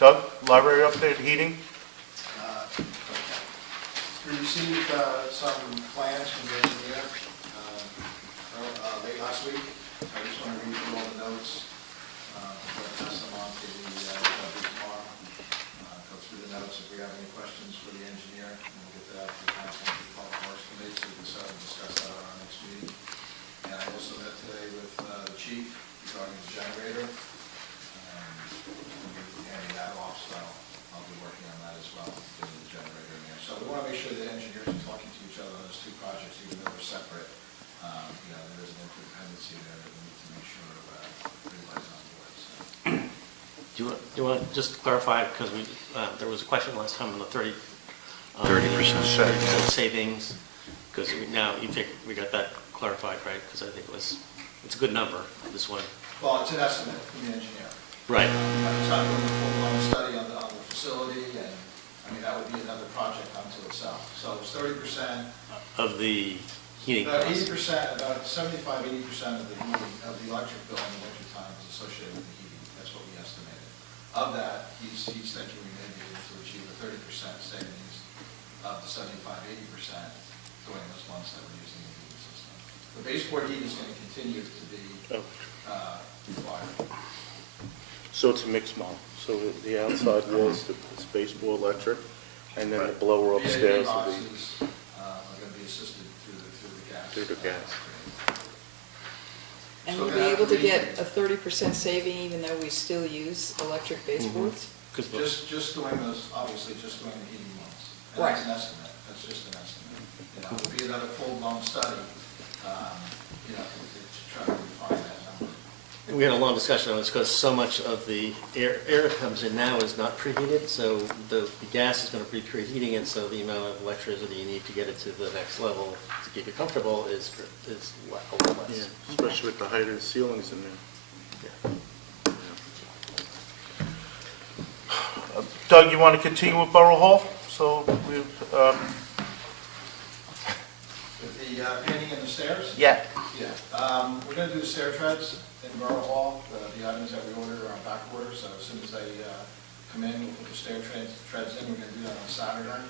Doug, library update, heating? We received some plans from the engineer late last week. I just want to read through all the notes, pass them on to the tomorrow. Go through the notes if we have any questions for the engineer, and we'll get that to the council and the public works committee, so we can discuss that at our next meeting. And I also met today with the chief regarding the generator. And that off, so I'll be working on that as well, getting the generator in there. So we want to make sure that engineers are talking to each other on those two projects, even though they're separate. There is an interdependency there that we need to make sure everybody's on board. So. Do you want to just clarify, because there was a question last time on the 30% 30%. savings, because now you think we got that clarified, right? Because I think it's a good number, this one. Well, it's an estimate from the engineer. Right. It's not doing a full-blown study on the facility, and, that would be another project unto itself. So it's 30%. Of the heating About costs. 80%, about 75–80% of the heating, of the electric bill in the winter time is associated with the heating. That's what we estimated. Of that, he's thinking we may be able to achieve a 30% savings of the 75–80% during those months that we're using the heating system. The baseboard heat is going to continue to be required. So it's a mixed model. So the outside walls, the baseboard electric, and then the blower upstairs will be boxes are going to be assisted through the gas. through the gas. And we'll be able to get a 30% saving even though we still use electric baseboards? Just doing those, obviously, just doing the heating months. And Right. that's an estimate, that's just an estimate. It'll be another full-blown study, to try to refine that number. We had a long discussion on this because so much of the air that comes in now is not preheated, so the gas is going to be preheating it, so the amount of electricity you need to get it to the next level to keep it comfortable is a lot less. Yeah, especially with the height of the ceilings in there. Doug, you want to continue with Borough Hall? So we've, With the painting and the stairs? yeah. Yeah. We're going to do the stair treads in Borough Hall. The items that we ordered are on back order, so as soon as they come in, we'll put the stair treads in. We're going to do that on Saturday.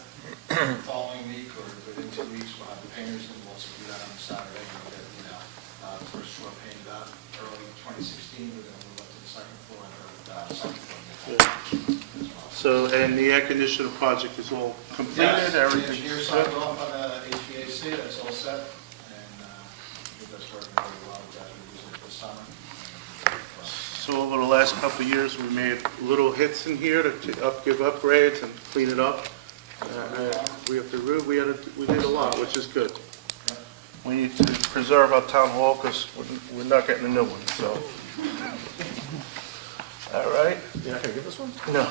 The following week, or within 2 weeks, we'll have the painters, and we'll also do that on Saturday. We'll get, the first floor painted up. Early 2016, we're going to move up to the second floor, and second floor. So, and the air conditioner project is all completed, Yes, the everything's engineer good? signed off on the HVAC, that's all set, and I think that's working really well, we've got to use it this summer. So over the last couple of years, we made little hits in here to give upgrades and clean it up. We have the roof, we did a lot, which is good. We need to preserve our town hall because we're not getting a new one, so. All right? You're not going to give this one? No.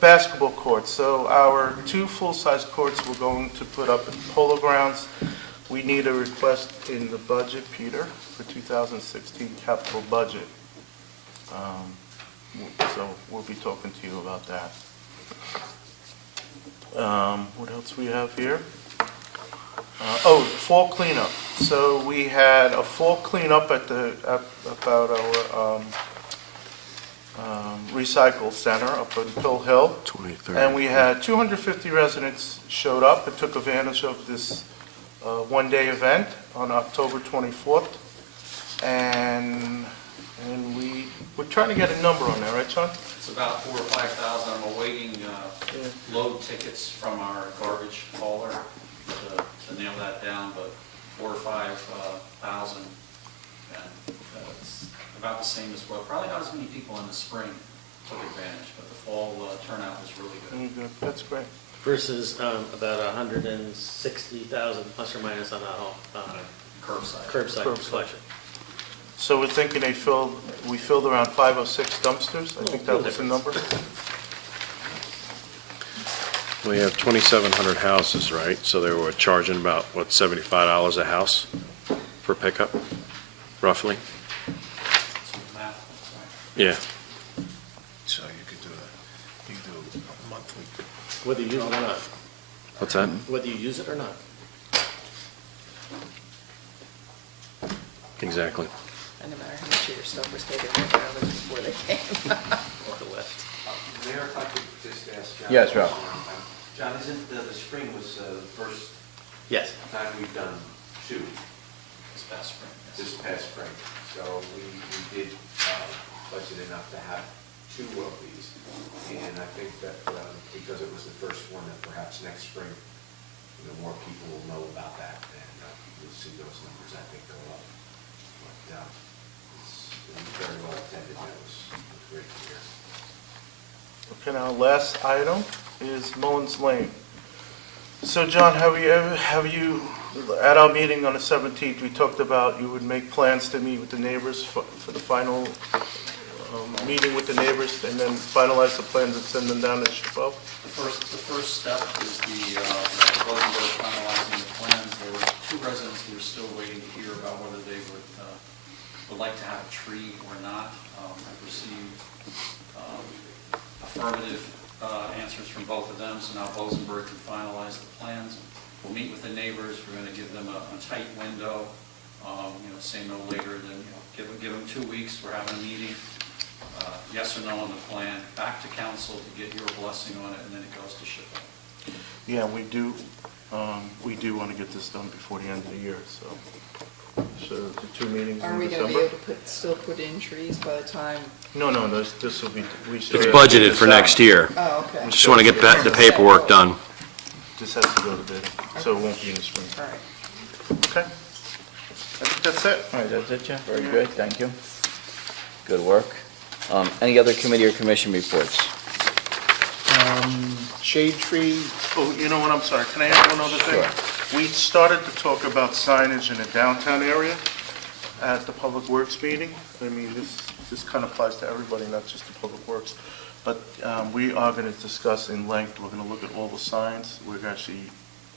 Basketball courts. So our 2 full-size courts we're going to put up at Polo Grounds. We need a request in the budget, Peter, for 2016 capital budget. So we'll be talking to you about that. What else we have here? Fall cleanup. So we had a fall cleanup about our recycle center up in Pill Hill. And we had 250 residents showed up and took advantage of this one-day event on October 24th. And we're trying to get a number on that, right, John? It's about 4,000 or 5,000. I'm awaiting load tickets from our garbage hauler to nail that down, but 4 or 5 thousand. And it's about the same as well, probably not as many people in the spring took advantage, but the fall turnout was really good. That's great. Versus about 160,000 plus or minus on a curbside collection. So we're thinking we filled around 506 dumpsters? I think that was the number. We have 2,700 houses, right? So they were charging about, what, $75 a house for pickup, roughly? Some math, sorry. Yeah. So you could do a monthly. Whether you use it or not. What's that? Whether you use it or not. Exactly. And no matter how much of your stuff was taken away by others before they came. Or the left. Mayor, if I could just ask John. Yes, Ralph. John, isn't the spring was the first Yes. time we've done two This past spring, yes. this past spring? So we did budget enough to have two of these. And I think that because it was the first one, that perhaps next spring, more people will know about that, and you'll see those numbers, I think, go up. But it was very well attended. That was great to hear. Okay, now last item is Mullins Lane. So John, have you, at our meeting on the 17th, we talked about you would make plans to meet with the neighbors for the final meeting with the neighbors, and then finalize the plans and send them down to Chabot? The first step is the Rosenberg finalizing the plans. There were 2 residents who were still waiting to hear about whether they would like to have a tree or not. I've received affirmative answers from both of them, so now Rosenberg can finalize the plans. We'll meet with the neighbors. We're going to give them a tight window, say no later than, give them 2 weeks. We're having a meeting. Yes or no on the plan, back to council to get your blessing on it, and then it goes to SHPO. Yeah, we do want to get this done before the end of the year, so the 2 meetings Are in we December? going to be able to still put in trees by the time? No, this will be, It's budgeted for next year. Oh, okay. Just want to get the paperwork done. This has to go to bid, so it won't be in the spring. All right. Okay. I think that's it. All right, that's it, Jeff? Very good, thank you. Good work. Any other committee or commission reports? Shade tree, Oh, you know what, I'm sorry, can I add one other thing? Sure. We started to talk about signage in the downtown area at the Public Works meeting. I mean, this kind of applies to everybody, not just the Public Works. But we are going to discuss in length, we're going to look at all the signs. We're actually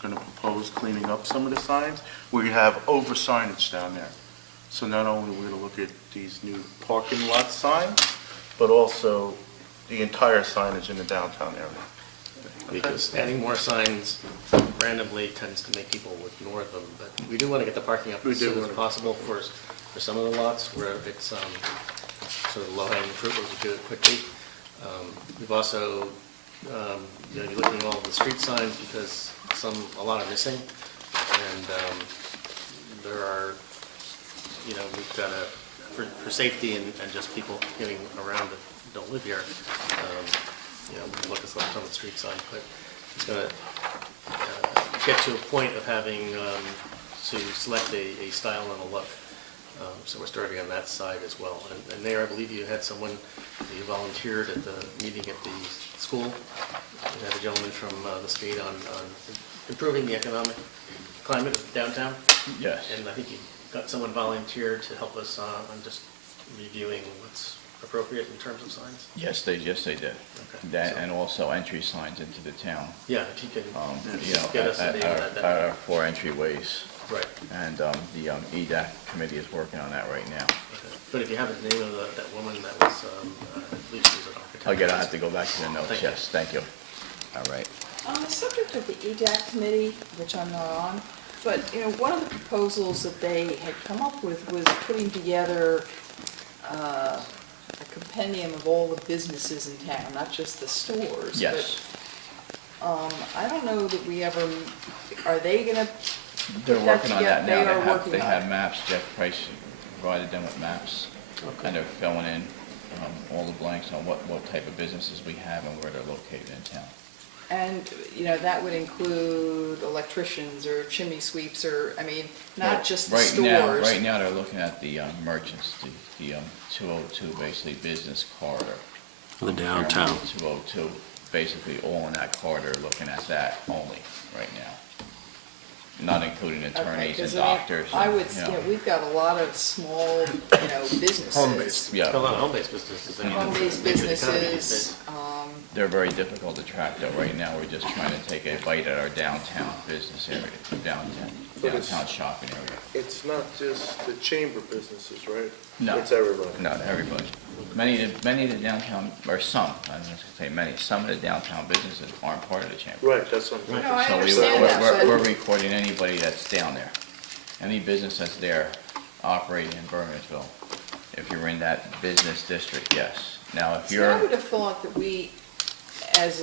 going to propose cleaning up some of the signs. We have over signage down there. So not only we're going to look at these new parking lot signs, but also the entire signage in the downtown area. Because adding more signs randomly tends to make people ignore them, but we do want to get the parking up We as do soon as wanna- possible for some of the lots where it's sort of low-hanging fruit, where we do it quickly. We've also, you're looking at all the street signs because a lot are missing, and there are, we've got for safety and just people getting around that don't live here, look at what's on the street sign, but it's going to get to a point of having to select a style and a look. So we're starting on that side as well. And there, I believe you had someone, you volunteered at the meeting at the school. You had a gentleman from the state on improving the economic climate of downtown. Yes. And I think you got someone volunteered to help us on just reviewing what's appropriate in terms of signs. Yes, they did. Okay. That, and also entry signs into the town. Yeah, if you can get us At a name of that. our 4 entryways. Right. And the EDAC committee is working on that right now. Okay. But if you have the name of that woman that was, I believe she was an architect. Again, I have to go back to the notes, Thank you. yes, thank you. All right. On the subject of the EDAC committee, which I'm not on, but, one of the proposals that they had come up with was putting together a compendium of all the businesses in town, not just the stores. Yes. But I don't know that we ever, are they going to They're put that working on that together? now. They are working They on have it. maps. Jeff Price provided them with maps. And they're filling in all the blanks on what type of businesses we have and where they're located in town. And, that would include electricians or chimney sweeps or, not just the stores. Right now, they're looking at the merchants, the 202, basically business corridor. The downtown. 202, basically all in that corridor, looking at that only right now. Not including Okay, attorneys and 'cause doctors. I and, would, you know. we've got a lot of small, businesses. Home-based. Yeah. A lot of home-based businesses. I mean, Home-based it's the economy these businesses, They're very difficult to track though. Right now, we're just trying to take a bite at our downtown business area, downtown shopping area. It's not just the chamber businesses, right? No. It's everybody. Not everybody. Many of the downtown, or some, I was going to say many, some of the downtown businesses aren't part of the chamber. Right, that's what I'm saying. No, I So understand that, but- we're recording anybody that's down there. Any business that's there operating in Bernardsville. If you're in that business district, yes. Now, if See, you're. I would have thought that we, as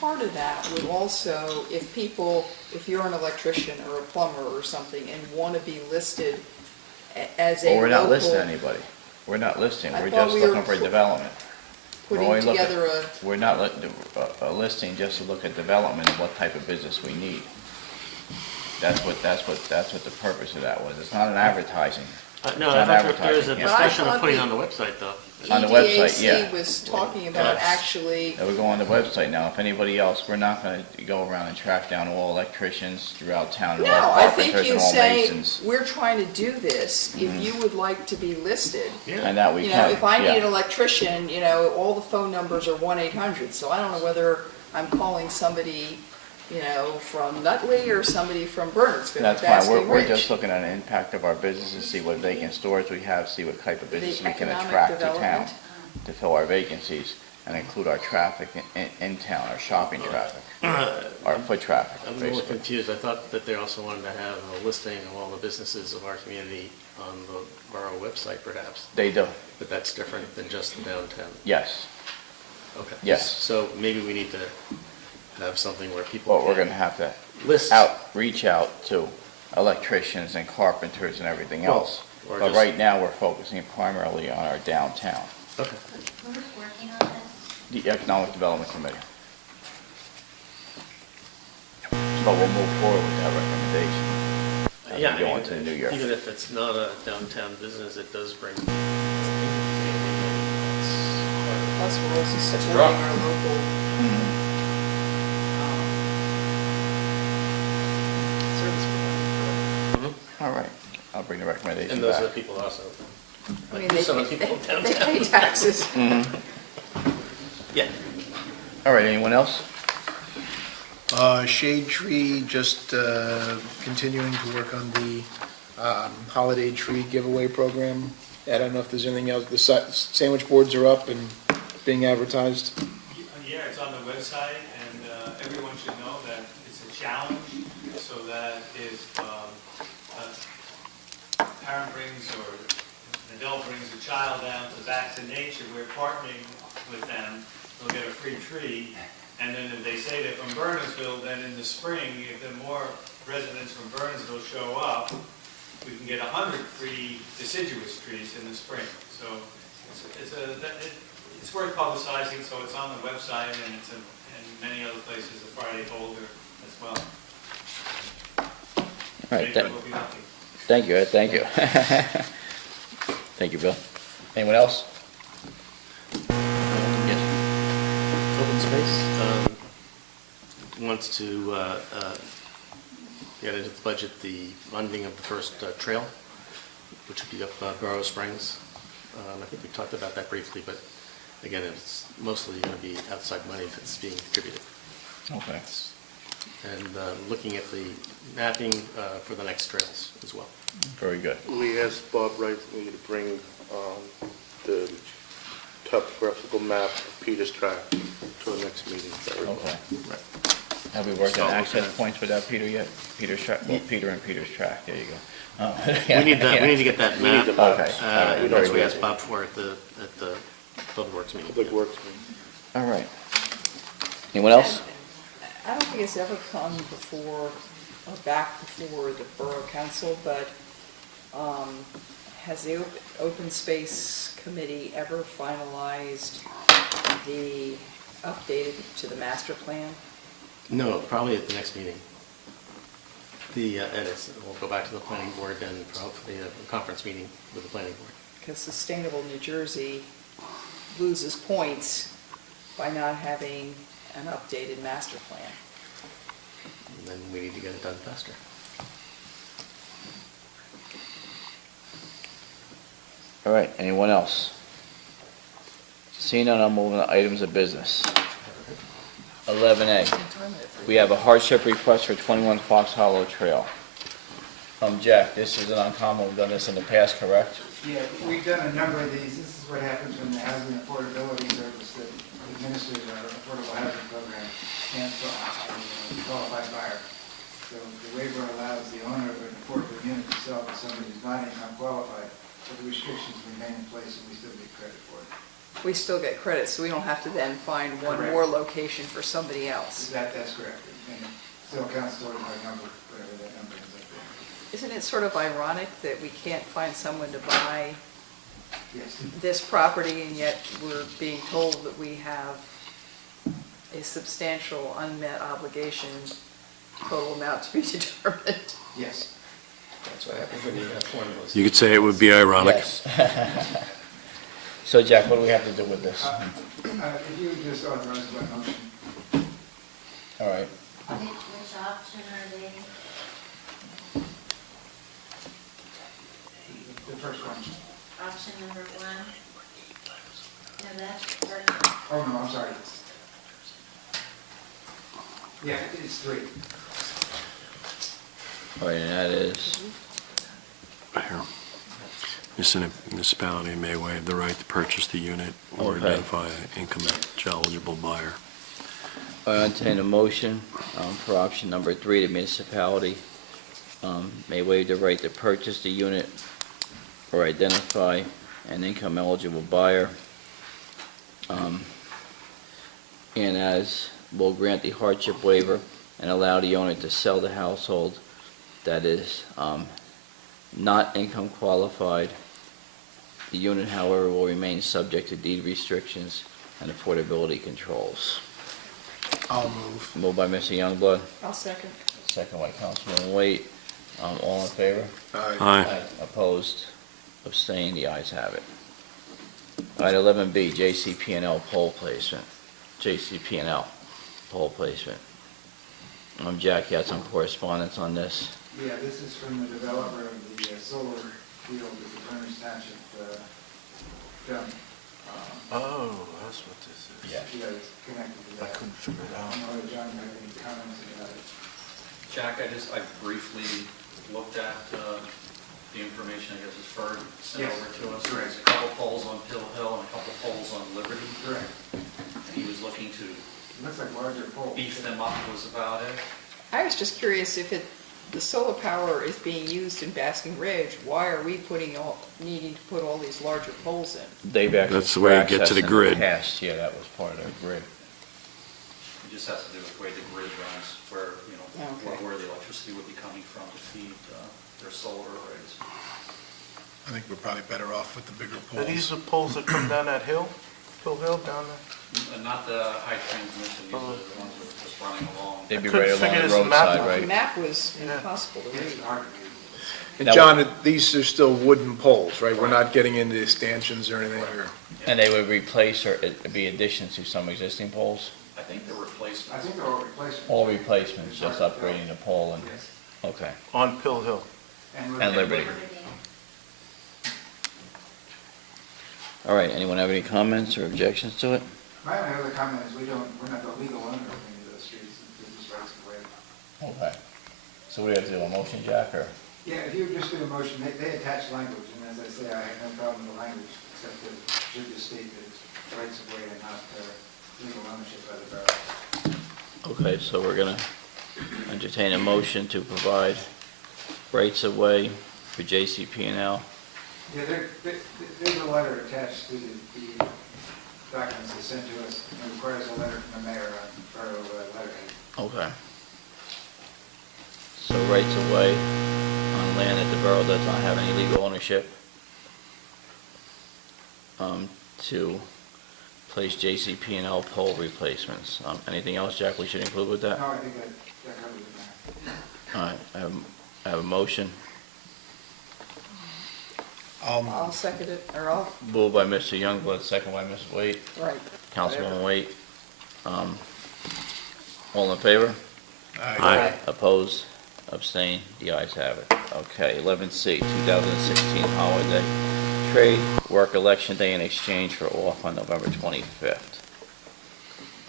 part of that, would also, if you're an electrician or a plumber or something and want to be listed as a Well, we're not local- listing anybody. We're not listing, I we're thought just we were looking for development. We're putting only looking- together We're not a listing just to look at development and what type of business we need. That's what the purpose of that was. It's not an advertising. No, It's I not thought there advertising, was a yeah. discussion But I of putting it thought on the website, though. On the website, EDAC yeah. was talking about Yes. actually, That would go on the website now. If anybody else, we're not gonna go around and track down all electricians throughout town, and no, all I think carpenters you and all say, masons. we're trying to do this, if you would like to be listed. And that we You can, know, if I need an yeah. electrician, all the phone numbers are 1-800, so I don't know whether I'm calling somebody, from Nutley or somebody from Bernardsville, That's fine. asking We're Rich. just looking at the impact of our businesses, see what vacant stores we have, see what type of The business we can economic attract to town development. to fill our vacancies and include our traffic in town, our shopping traffic, our foot traffic, I'm a little basically. confused. I thought that they also wanted to have a listing of all the businesses of our community on the borough website, perhaps. They do, But that's different than just the downtown. yes. Okay. Yes. So maybe we need to have something where people. But we're can gonna have to list. reach out to electricians and carpenters and everything Well, else. or But just- right now, we're focusing primarily on our downtown, Okay. Who's working on this? the Economic Development Committee. But we'll move forward with that recommendation as we Yeah, go into the new year. Even if it's not a downtown business, it does bring. Plus, we're also supporting rough. our local, service provider. All right, I'll bring the recommendation And those are back. people also. I mean, Like they some of the people they downtown. pay taxes. Yeah. All right, anyone else? Shade Tree, just continuing to work on the holiday tree giveaway program. I don't know if there's anything else, the sandwich boards are up and being advertised. Yeah, it's on the website, and everyone should know that it's a challenge, so that if a parent brings or an adult brings a child down to Back to Nature, we're partnering with them, they'll get a free tree, and then if they say they're from Bernardsville, then in the spring, if there are more residents from Bernardsville show up, we can get 100 free deciduous trees in the spring. So it's worth publicizing, so it's on the website, and it's in many other places, a Friday folder as well. All right, Maybe we'll be lucky. thank you, Ed, thank you. Thank you, Bill. Anyone else? Yes. Open space wants to get into the budget the funding of the first trail, which would be up Borough Springs. I think we talked about that briefly, but again, it's mostly going to be outside money that's being contributed. Okay. And looking at the mapping for the next trails as well. Very good. We asked Bob Wrightley to bring the topographical map of Peters Track to our next meeting. Okay. Have we worked on Start access looking at- points with that, Peter, yet? Peter's Track, well, Peter and Peter's Track, there you go. Oh, We need that. We need to get that We need map. the maps. Okay, all right, And very that's what we good. asked Bob for at the Public Works meeting. Public Works meeting. All right. Anyone else? I don't think it's ever come before, or back before the Borough Council, but has the Open Space Committee ever finalized the updated to the master plan? No, probably at the next meeting. The edits, we'll go back to the planning board and probably a conference meeting with the planning board. Because Sustainable New Jersey loses points by not having an updated master plan. And then we need to get it done faster. All right, anyone else? Seeing none, I'll move on to items of business. 11A, we have a hardship request for 21 Fox Hollow Trail. Jack, this isn't uncommon, we've done this in the past, correct? Yeah, we've done a number of these. This is what happens when the Housing Affordability Service that administers our affordable housing program can't qualify buyer. So the waiver allows the owner of an affordable unit to sell to somebody who's not income qualified, but the restrictions remain in place and we still get credit for it. We still get credit, so we don't have to then find one Correct. more location for somebody else. That's correct. And it still counts towards our number, whatever that number is up there. Isn't it sort of ironic that we can't find someone to buy Yes. this property, and yet we're being told that we have a substantial unmet obligation, total amount to be determined? Yes. That's what happens when you have formulas. You could say it would be ironic. Yes. So Jack, what do we have to do with this? If you would just authorize by motion. All right, Which option are they? The first one. Option number 1? No, that's first. Oh, no, I'm sorry. Yeah, it's 3. all right, and that is, Here. This municipality may waive the right to purchase the unit or Okay. identify an income eligible buyer. I entertain a motion for option number 3, the municipality may waive the right to purchase the unit or identify an income eligible buyer, and as will grant the hardship waiver and allow the owner to sell the household that is not income qualified. The unit, however, will remain subject to deed restrictions and affordability controls. I'll move. Moved by Mr. Youngblood, I'll second. second by Councilman Waite. All in favor? Aye. Opposed? Abstained? The ayes have it. All right, 11B, JCP&L pole placement. JCP&L pole placement. Jack, you had some correspondence on this? Yeah, this is from the developer of the solar field that the Berners Township done. Oh, that's what this is. Yeah. Yeah, it's connected to I that. couldn't figure it I out. don't know whether John had any comments about it. Jack, I briefly looked at the information, I guess, as Ferg sent Yes. over to us. Correct. There's a couple poles on Pill Hill and a couple poles on Liberty. Correct. And he was looking to It looks like larger poles. beef them up was about it. I was just curious if the solar power is being used in Basking Ridge, why are we needing to put all these larger poles in? They've actually. That's the way you get to the accessed in grid. past, yeah, that was part of their grid. It just has to do with the way the grid runs, where, Okay. where the electricity would be coming from to feed their solar arrays. I think we're probably better off with the bigger Are poles. these the poles that come down that hill? Hill down there? And not the high transmission, these are the ones that are just running along. They'd be couldn't right along figure the this map roadside, out. The right? map was Yeah. impossible to It's read. hard to read. And Now- John, these are still wooden poles, right? We're not getting into the stanchions or anything, or? And they would replace or it'd be additions to some existing poles? I think the I replacements. think they're all replacements. All replacements, just upgrading the pole and, Yes. okay. On Pill Hill. And Liberty. All right, anyone have any comments or objections to it? My only other comment is we're not the legal owner of any of those streets, and business rights away. Okay. So we have to do a motion, Jack, or? Yeah, if you would just do a motion, they attach language, and as I say, I have no problem with the language, except that it should just state that it's rights of way and not legal ownership by the borough. Okay, so we're gonna entertain a motion to provide rights of way for JCP&L. Yeah, there's a letter attached to the documents they sent to us, and it requires a letter from the mayor on borough letterhead. Okay. So rights of way on land that the borough does not have any legal ownership, to replace JCP&L pole replacements. Anything else, Jack, we should include with that? No, I think that covers it now. All right, I have a motion, I'll second it, or I'll, moved by Mr. Youngblood, second by Ms. Waite. right. Councilwoman Waite. All in favor? Aye. Opposed? Abstained? The ayes have it. Okay, 11C, 2016 holiday. Trade, work election day in exchange for off on November 25th.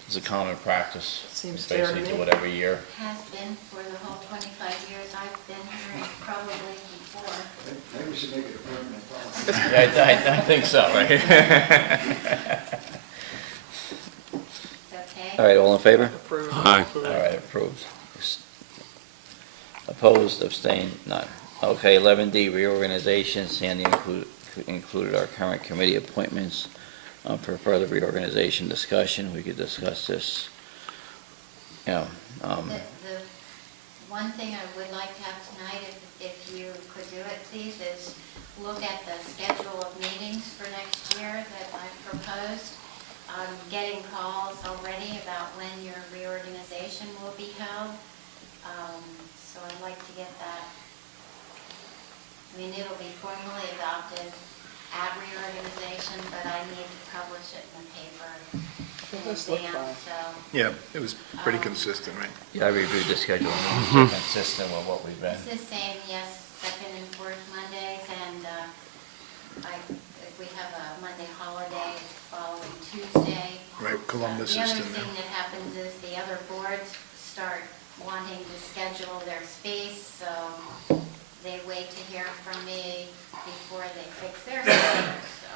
It's a common practice. Seems fair to Basically, me. do it every year. Has been for the whole 25 years I've been here, and probably before. Maybe we should make it a permanent policy. Yeah, I think so, right? Okay? All right, all in favor? Approved. Aye. All right, approved. Opposed, abstained, none. Okay, 11D, reorganization. Sandy included our current committee appointments for further reorganization discussion. We could discuss this, The one thing I would like to have tonight, if you could do it, please, is look at the schedule of meetings for next year that I've proposed. I'm getting calls already about when your reorganization will be held. So I'd like to get that. I mean, it'll be formally adopted at reorganization, but I need to publish it in the paper in Does this look advance, so. Yeah, it was pretty consistent, right? Yeah, I reviewed the schedule, and it's consistent with what we've been. It's the same, yes, second and fourth Mondays, and if we have a Monday holiday, it's the following Tuesday. Right, Columbus The is other in there. thing that happens is the other boards start wanting to schedule their space, so they wait to hear from me before they fix their schedule, so.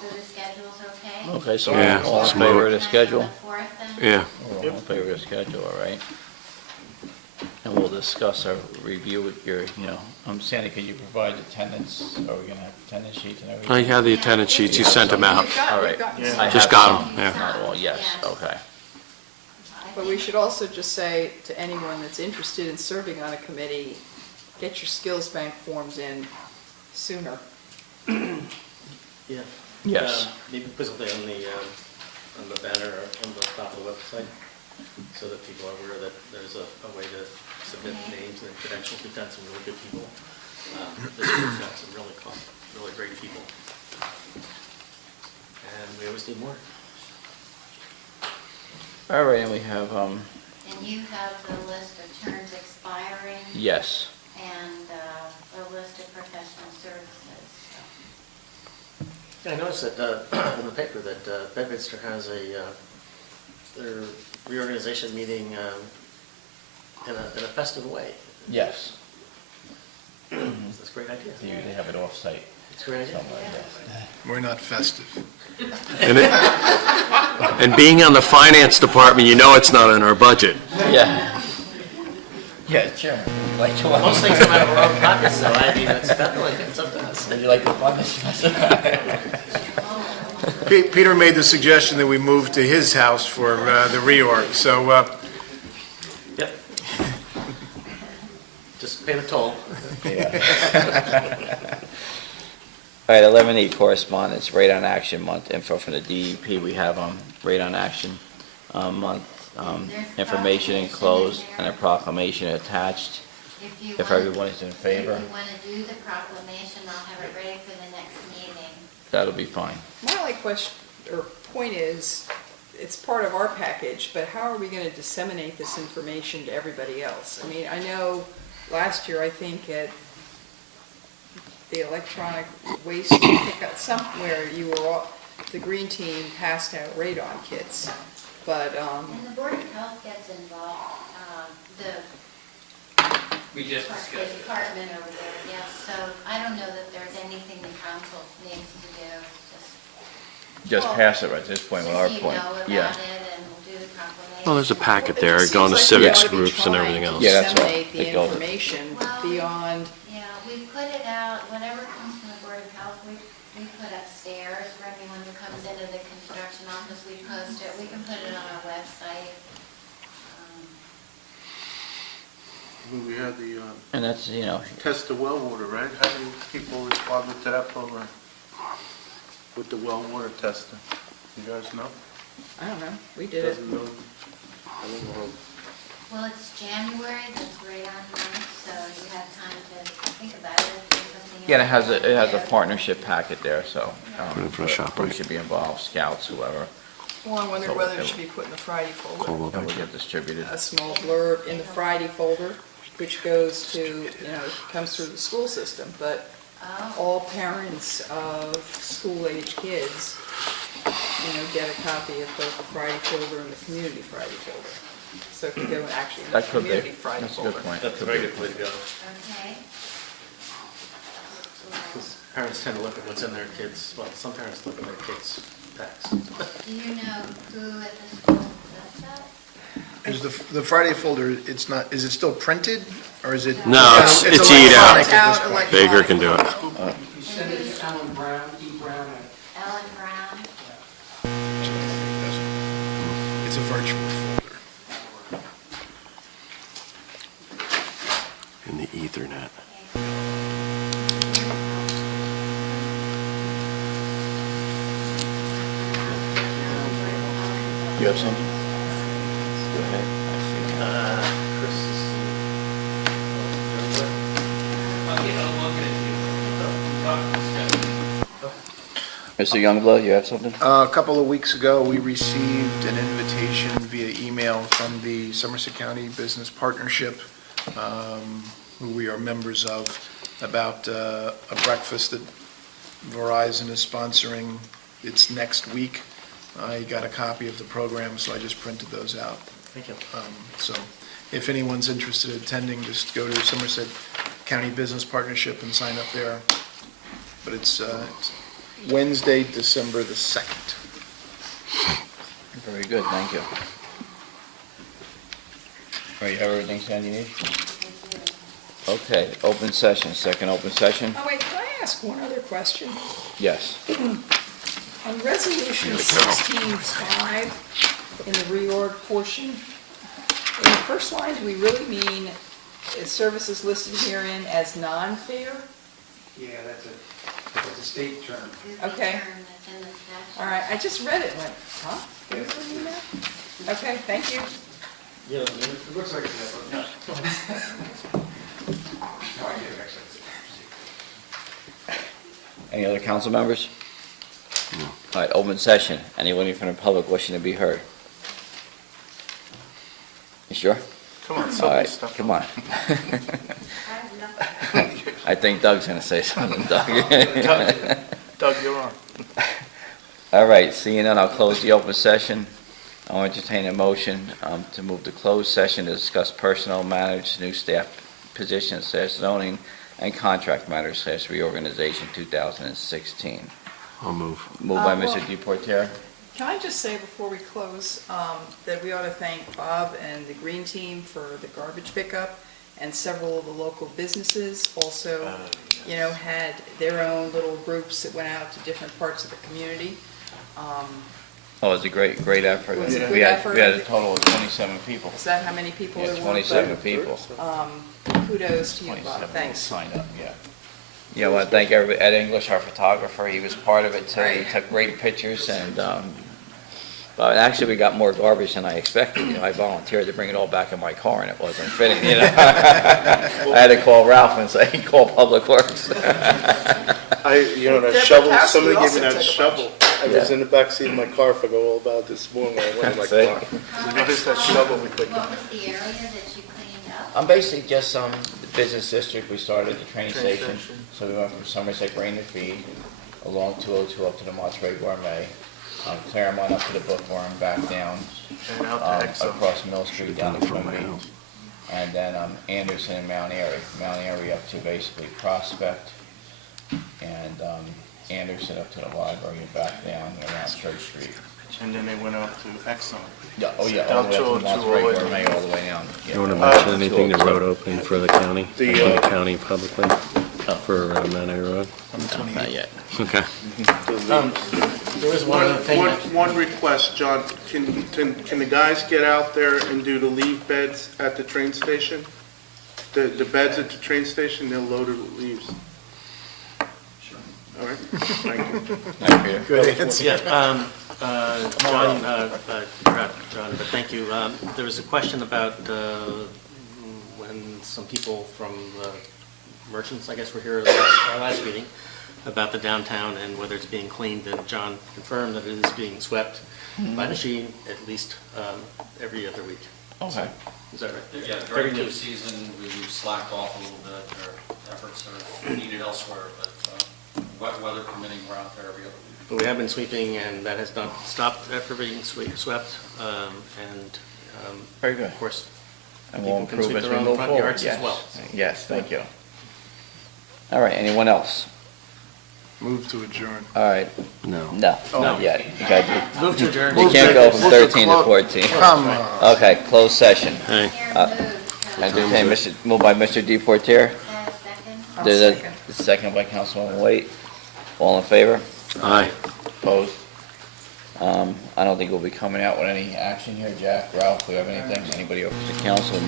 So the schedule's okay? Okay, so Yeah, all in let's favor of move the schedule? On the fourth then? Yeah. All in favor of the schedule, all right. And we'll discuss our review with your, Sandy, can you provide attendance? Are we gonna have attendance sheets and everything? I have the attendance sheets, you sent them out. We've got- All we've right. gotten I some. Just have got some, 'em, yeah. Not all, yes, Yes. okay. But we should also just say to anyone that's interested in serving on a committee, get your skills bank forms in sooner. Yeah. Yes. Maybe put something on the banner or on the top of the website, so that people are aware that there's a way to submit names and credentials. We've got some really good people. This group's got some really great people. And we always need more. All right, and we have, And you have the list of terms expiring yes, and a list of professional services. Yeah, I noticed that in the paper that Bedminster has their reorganization meeting in a festive way. yes. That's a great idea. They have it off-site, It's a great idea. something like that. We're not festive. And being on the finance department, you know it's not in our budget. Yeah. Yeah, sure. Like to Most things come out of our own pockets, so I mean, it's definitely, it's up to us. Would you like to fund this? Peter made the suggestion that we move to his house for the reorg, so Yep. Just pay the toll. All right, 11E, correspondence, Rate on Action Month, info from the DEP. We have Rate on Action Month, information enclosed and a proclamation attached. If everyone is in favor, If you want to do the proclamation, I'll have it ready for the next meeting. that'll be fine. My only question, or point is, it's part of our package, but how are we going to disseminate this information to everybody else? I mean, I know last year, I think at the electronic waste pickup, somewhere you were all, the green team passed out radon kits, but, And the Board of Health gets involved, We just the discussed it. department over there, yes. So I don't know that there's anything the council needs to do, Just pass it at this point with our just so you point. know about Yeah. it and we'll do the proclamation. Well, there's a packet It there, seems going to like we civics ought to be groups and everything trying else. to Yeah, that's right. disseminate the They go to- information Well, beyond, Yeah, we put it out, whatever comes from the Board of Health, we put upstairs for anyone who comes into the construction office, we post it, we can put it on our website. We had the And that's, test the well water, right? How many people responded to that program? with the well water testing? You guys know? I don't know, we did it. Doesn't know? I don't know. Well, it's January, that's right on month, so you have time to think about it. If there's something Yeah, else it has a to do. partnership packet there, so. Put it for a shop, Who right? should be involved, scouts, whoever, Well, I wondered So whether it it should be put in the Friday folder. Call that will get distributed. A small blurb in the Friday folder, which goes to, comes through the school system, but Oh, all parents of school-age kids, get a copy of both the Friday folder and the community Friday folder. So it could go actually in the That could be, community Friday that's a folder. good point. That's a very good way to go. okay. Because parents tend to look at what's in their kids, well, some parents look at their kids' text. Do you know who at the school does that? Is the Friday folder, it's not, is it still printed, or is it? No, it's e-out. electronic at this point? Baker can do it. You send it to Alan Brown, E. Brown, Ellen Brown? It's a virtual folder. In the Ethernet. You have something? Go ahead. Chris is Mr. Youngblood, you have something? A couple of weeks ago, we received an invitation via email from the Somerset County Business Partnership, who we are members of, about a breakfast that Verizon is sponsoring. It's next week. I got a copy of the program, so I just printed those out. Thank you. So if anyone's interested in attending, just go to Somerset County Business Partnership and sign up there. But it's Wednesday, December the 2nd. Very good, thank you. All right, you have everything, Sandy, you need? Okay, open session, second open session? Oh, wait, can I ask one other question? Yes. On resolution 16.5, in the reorg portion, in the first line, do we really mean services listed herein as non-fair? yeah, that's a state term. Is the Okay. term that's in the statute? All right, I just read it and went, huh? There's what you mean? Okay, thank you. Yeah, It looks like that, but no. No, I get it, actually. Any other council members? All right, open session. Anyone from the public wishing to be heard? You sure? Come on, All some right, stuff. come on. I have nothing. I think Doug's going to say something, Doug. Doug, you're on. All right, seeing none, I'll close the open session. I'll entertain a motion to move to closed session to discuss personnel matters, new staff positions, zoning, and contract matters, reorganization 2016. I'll move. Moved by Well- Mr. Deportaire. Can I just say before we close, that we ought to thank Bob and the Green Team for the garbage pickup, and several of the local businesses also, had their own little groups that went out to different parts of the community. Oh, it was a great effort. It was a We good had- effort. We had a total of 27 people. Is that how many people Yeah, there were? 27 people. Kudos to you, 27 Bob, people thanks. signed up, yeah. Yeah, I want to thank everybody, Ed English, our photographer, he was part of it too. He Right. took great pictures and, but actually we got more garbage than I expected. I volunteered to bring it all back in my car and it wasn't fitting, I had to call Ralph and say, call Public Works. That Deborah shovel, Kowski somebody gave also me that took a shovel. I was in the backseat of my car, I forgot all about it this morning when I went to my See? car. What is that shovel we picked up? What was the area that you cleaned up? I'm basically just the business district, we started at the train station. So we went from Somerset Grain and Feed, along 202 up to the Monterey Gourmet, Claremont up to the Bookworm, back down, And out to Exxon. across Mill Street down to From Twin my Beach. house. And then Anderson and Mount Airy. Mount Airy up to basically Prospect, and Anderson up to the library and back down around Church Street. And then they went out to Exxon. Yeah, all the way up to the Monterey Gourmet, all the way down. You want to Yeah. mention anything, the road opening for the county? The, The county publicly for Mount Airy Road? No, not yet. Okay. There was one other thing that, One request, John, can the guys get out there and do the leave beds at the train station? The beds at the train station, they're loaded with leaves. All right, thank you. Good answer. Yeah, John, forgot, John, but thank you. There was a question about when some people from merchants, I guess, were here at our last meeting, about the downtown and whether it's being cleaned, and John confirmed that it is being swept by machine at least every other week. Okay. Is that right? Yeah, during the season, we've slacked off a little bit. Our efforts are needed elsewhere, but wet weather permitting, we're out there every other week. But we have been sweeping, and that has not stopped after being swept. Very good. Of course, And we'll people can improve sweep as their we own move front forward. yards as Yes. well. Yes, thank you. All right, anyone else? Move to adjourn. All right, No. no, not yet. You gotta Move to adjourn. do, you can't go from 13 to 14. Come on. Okay, closed session. Hey. Chair moved. Entertained, moved by Mr. Deportier, I'll there's a second. second by Councilwoman Waite. All in favor? Aye. Opposed? I don't think we'll be coming out with any action here. Jack, Ralph, we have anything? Anybody over the council?